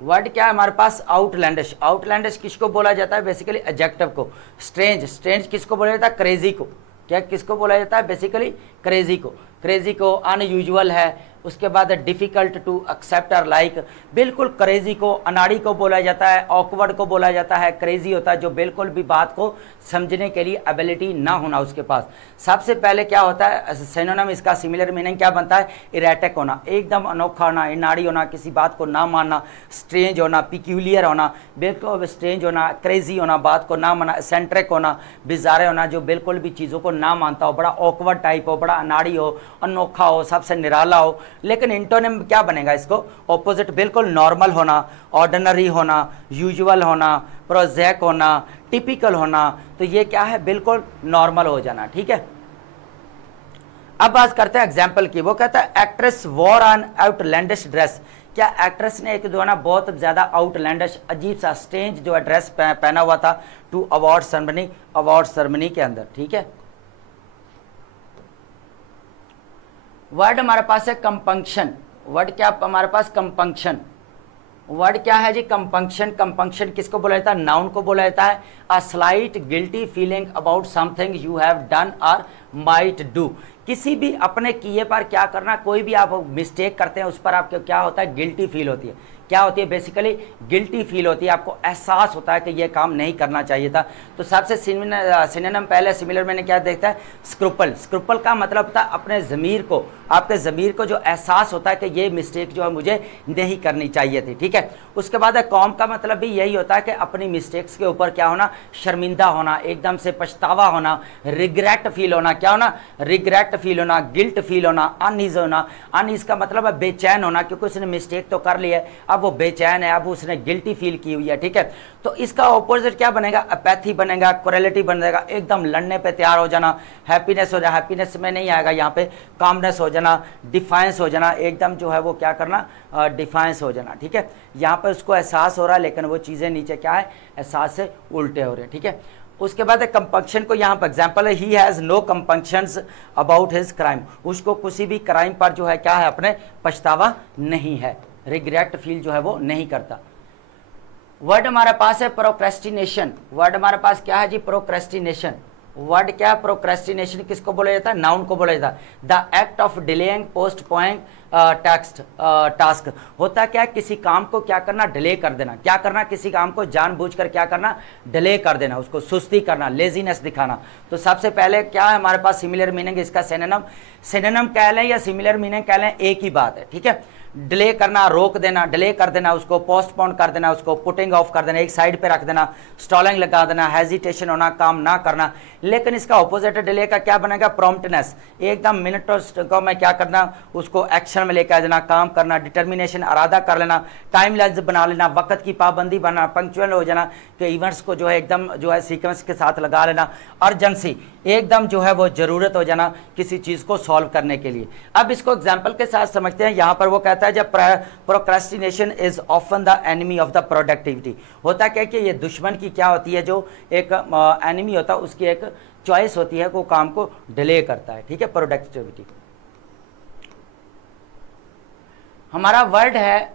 वर्ड क्या है हमारे पास आउटलैंडिश। आउटलैंडिश किसको बोला जाता है बेसिकली एडजेक्टिव को। स्ट्रेंज, स्ट्रेंज किसको बोला जाता है क्रेजी को, क्या किसको बोला जाता है बेसिकली क्रेजी को। क्रेजी को अनयूजुअल है, उसके बाद डिफ़िकल्ट टू एक्सेप्ट और लाइक, बिल्कुल क्रेजी को, अनाड़ी को बोला जाता है, ऑकवर्ड को बोला जाता है, क्रेजी होता है जो बिल्कुल भी बात को समझने के लिए एबिलिटी ना होना उसके पास। सबसे पहले क्या होता है सिनोनिम, इसका सिमिलर मीनिंग क्या बनता है, इरेटिक होना, एकदम अनोखा होना, अनाड़ी होना, किसी बात को ना मानना, स्ट्रेंज होना, पिक्यूलियर होना, बिल्कुल स्ट्रेंज होना, क्रेजी होना, बात को ना मानना, एसेंट्रिक होना, बिजारे होना, जो बिल्कुल भी चीज़ों को ना मानता हो, बड़ा ऑकवर्ड टाइप हो, बड़ा अनाड़ी हो, अनोखा हो, सबसे निराला हो। लेकिन इंटोनिम क्या बनेगा, इसको ऑपोजिट, बिल्कुल नॉर्मल होना, ऑर्डिनरी होना, यूजुअल होना, प्रोजेक्ट होना, टिपिकल होना, तो ये क्या है, बिल्कुल नॉर्मल हो जाना। ठीक है, अब बात करते हैं एग्जाम्पल की। वो कहता है actress war on outlandish dress, क्या एक्ट्रेस ने एक जो है ना बहुत ज्यादा आउटलैंडिश, अजीब सा, स्ट्रेंज जो है ड्रेस पहना हुआ था टू अवार्ड सेरेमनी के अंदर। ठीक है, वर्ड हमारे पास है कंपंक्शन, वर्ड क्या हमारे पास, कंपंक्शन, वर्ड क्या है जी, कंपंक्शन। कंपंक्शन किसको बोला जाता है, नाउन को बोला जाता है। A slight guilty feeling about something you have done और माइट डू, किसी भी अपने किए पर क्या करना, कोई भी आप मिस्टेक करते हैं उस पर आपको क्या होता है, गिल्टी फील होती है। क्या होती है, बेसिकली गिल्टी फील होती है, आपको एहसास होता है कि ये काम नहीं करना चाहिए था। तो सबसे सिनोनिम पहले सिमिलर मैंने क्या देखता है, स्क्रूपल। स्क्रूपल का मतलब होता है अपने ज़मीर को, आपके ज़मीर को जो एहसास होता है कि ये मिस्टेक जो है मुझे नहीं करनी चाहिए थी। ठीक है, उसके बाद कॉम का मतलब भी यही होता है कि अपनी मिस्टेक्स के ऊपर क्या होना, शर्मिंदा होना, एकदम से पछतावा होना, रिग्रेट फील होना, क्या होना, रिग्रेट फील होना, गिल्ट फील होना, अनईज होना। अनईज का मतलब है बेचैन होना, क्योंकि उसने मिस्टेक तो कर ली है, अब वो बेचैन है, अब उसने गिल्टी फील की हुई है। ठीक है, तो इसका ऑपोजिट क्या बनेगा, अपैथी बनेगा, क्रुएलिटी बनेगा, एकदम लड़ने पे तैयार हो जाना, हैप्पीनेस हो जाना, हैप्पीनेस में नहीं आएगा यहाँ पे, कामनेस हो जाना, डिफाइंस हो जाना, एकदम जो है वो क्या करना, डिफाइंस हो जाना। ठीक है, यहाँ पर उसको एहसास हो रहा है लेकिन वो चीज़ें नीचे क्या है, एहसास से उल्टे हो रहे हैं। ठीक है, उसके बाद कंपंक्शन को यहाँ पर एग्जाम्पल है, he has no compunctions about his crime, उसको किसी भी क्राइम पर जो है क्या है, अपने पछतावा नहीं है, रिग्रेट फील जो है वो नहीं करता। वर्ड हमारे पास है प्रोक्रेस्टिनेशन, वर्ड हमारे पास क्या है जी, प्रोक्रेस्टिनेशन। वर्ड क्या है, प्रोक्रेस्टिनेशन किसको बोला जाता है, नाउन को बोला जाता है। The act of delaying postponing task, होता क्या है, किसी काम को क्या करना, डिले कर देना, क्या करना, किसी काम को जानबूझकर क्या करना, डिले कर देना, उसको सुस्ती करना, लेजीनेस दिखाना। तो सबसे पहले क्या है हमारे पास सिमिलर मीनिंग, इसका सिनोनिम कह लें या सिमिलर मीनिंग कह लें, एक ही बात है। ठीक है, डिले करना, रोक देना, डिले कर देना, उसको पोस्टपोन कर देना, उसको पुटिंग ऑफ कर देना, एक साइड पे रख देना, स्टॉलिंग लगा देना, हेजिटेशन होना, काम ना करना। लेकिन इसका ऑपोजिट डिले का क्या बनेगा, प्रॉम्प्टनेस, एकदम मिनटों को मैं क्या करना, उसको एक्शन में लेकर आ जाना, काम करना, डिटर्मिनेशन, इरादा कर लेना, टाइमलेस बना लेना, वक्त की पाबंदी बनाना, पंक्चुअल हो जाना, कि इवेंट्स को जो है एकदम जो है सीक्वेंस के साथ लगा लेना, अर्जेंसी, एकदम जो है वो ज़रूरत हो जाना किसी चीज़ को सॉल्व करने के लिए। अब इसको एग्जाम्पल के साथ समझते हैं। यहाँ पर वो कहता है जब procrastination is often the enemy of the productivity, होता क्या कि ये दुश्मन की क्या होती है, जो एक एनिमी होता है उसकी एक चॉइस होती है, वो काम को डिले करता है। ठीक है, प्रोडक्टिविटी हमारा वर्ड है।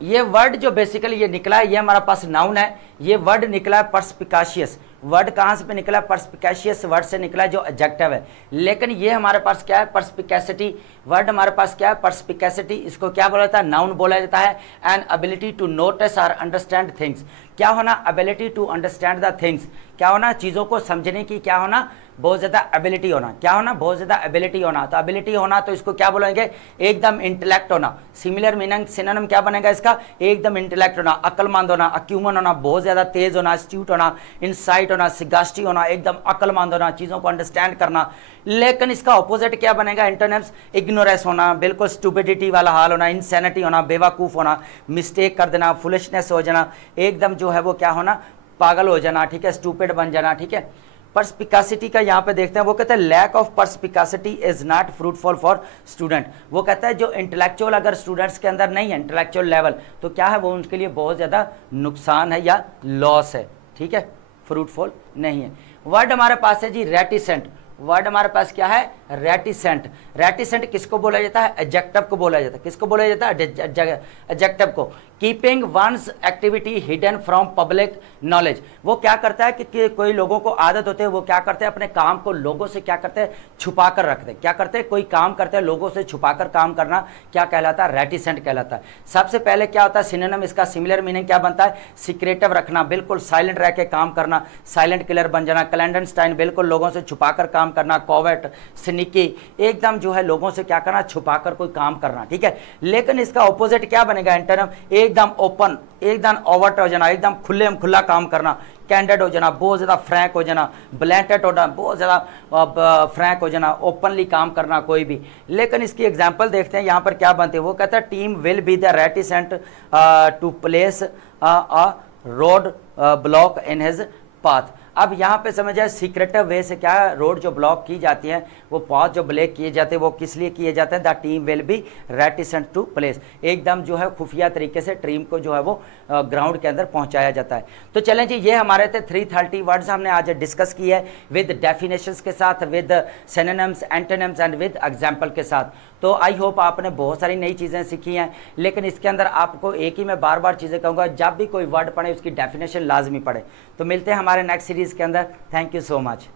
ये वर्ड जो बेसिकली ये निकला है, ये हमारा पास नाउन है, ये वर्ड निकला है पर्स्पिकाशियस। वर्ड कहाँ से निकला, पर्स्पिकाशियस वर्ड से निकला जो एडजेक्टिव है। लेकिन ये हमारे पास क्या है, पर्स्पिकेसिटी, वर्ड हमारे पास क्या है, पर्स्पिकेसिटी, इसको क्या बोला जाता है, नाउन बोला जाता है। एंड एबिलिटी टू नोटिस और अंडरस्टैंड थिंग्स, क्या होना, ability to understand the things, क्या होना, चीज़ों को समझने की क्या होना, बहुत ज़्यादा एबिलिटी होना, क्या होना, बहुत ज़्यादा एबिलिटी होना। तो एबिलिटी होना तो इसको क्या बोलेंगे, एकदम इंटेलेक्ट होना। सिमिलर मीनिंग सिनोनिम क्या बनेगा इसका, एकदम इंटेलेक्ट होना, अक्लमंद होना, अक्यूमन होना, बहुत ज़्यादा तेज होना, एस्ट्यूट होना, इंसाइट होना, सिगास्टी होना, एकदम अक्लमंद होना, चीज़ों को अंडरस्टैंड करना। लेकिन इसका ऑपोजिट क्या बनेगा, इंटरनेम्स, इग्नोरेंस होना, बिल्कुल स्टूपिडिटी वाला हाल होना, इंसैनिटी होना, बेवकूफ़ होना, मिस्टेक कर देना, फुलिशनेस हो जाना, एकदम जो है वो क्या होना, पागल हो जाना। ठीक है, स्टूपिड बन जाना। ठीक है, पर्स्पिकासिटी का यहाँ पे देखते हैं, वो कहता है lack of perspicacity is not fruitful for student. वो कहता है जो इंटेलेक्चुअल अगर स्टूडेंट्स के अंदर नहीं है, इंटेलेक्चुअल लेवल, तो क्या है वो उनके लिए बहुत ज़्यादा नुकसान है या लॉस है। ठीक है, फ्रूटफुल नहीं है। वर्ड हमारे पास है जी रेटिसेंट। वर्ड हमारे पास क्या है, रेटिसेंट। रेटिसेंट किसको बोला जाता है, एडजेक्टिव को बोला जाता है। किसको बोला जाता है, एडजेक्टिव को। Keeping one's activity hidden from public knowledge, वो क्या करता है कि कोई लोगों को आदत होती है, वो क्या करते हैं, अपने काम को लोगों से क्या करते हैं, छुपा कर रखते हैं। क्या करते हैं, कोई काम करते हैं लोगों से छुपाकर काम करना क्या कहलाता है, रेटिसेंट कहलाता है। सबसे पहले क्या होता है सिनोनिम, इसका सिमिलर मीनिंग क्या बनता है, सीक्रेटिव रखना, बिल्कुल साइलेंट रह के काम करना, साइलेंट किलर बन जाना। क्लैंडनस्टाइन, बिल्कुल लोगों से छुपाकर काम करना। कोवेट, स्निकी, एकदम जो है लोगों से क्या करना, छुपाकर कोई काम करना, ठीक है। लेकिन इसका ऑपोजिट क्या बनेगा, एंटोनिम, एकदम ओपन, एकदम ओवर्ट हो जाना, एकदम खुले में खुला काम करना। कैंडिड हो जाना, बहुत ज़्यादा फ्रैंक हो जाना। ब्लैंटेड होना, बहुत ज़्यादा फ्रैंक हो जाना, ओपनली काम करना कोई भी। लेकिन इसकी एग्जांपल देखते हैं यहाँ पर क्या बनती है। वो कहता है team will be the reticent to place a roadblock in his path. अब यहाँ पे समझ सीक्रेटिव वे से क्या रोड जो ब्लॉक की जाती है, वो पाथ जो ब्लॉक किए जाते हैं, वो किस लिए किए जाते हैं, the team will be reticent to place, एकदम जो है खुफिया तरीके से टीम को जो है वो ग्राउंड के अंदर पहुंचाया जाता है। तो चलें जी, ये हमारे थे 330 वर्ड्स हमने आज डिस्कस किए है विद डेफिनेशंस के साथ, with synonyms, antonyms and with example के साथ। तो आई होप आपने बहुत सारी नई चीज़ें सीखी हैं, लेकिन इसके अंदर आपको एक ही मैं बार बार चीज़ें कहूँगा, जब भी कोई वर्ड पढ़े उसकी डेफिनेशन लाजमी पढ़े। तो मिलते हैं हमारे नेक्स्ट सीरीज़ के अंदर। Thank you so much.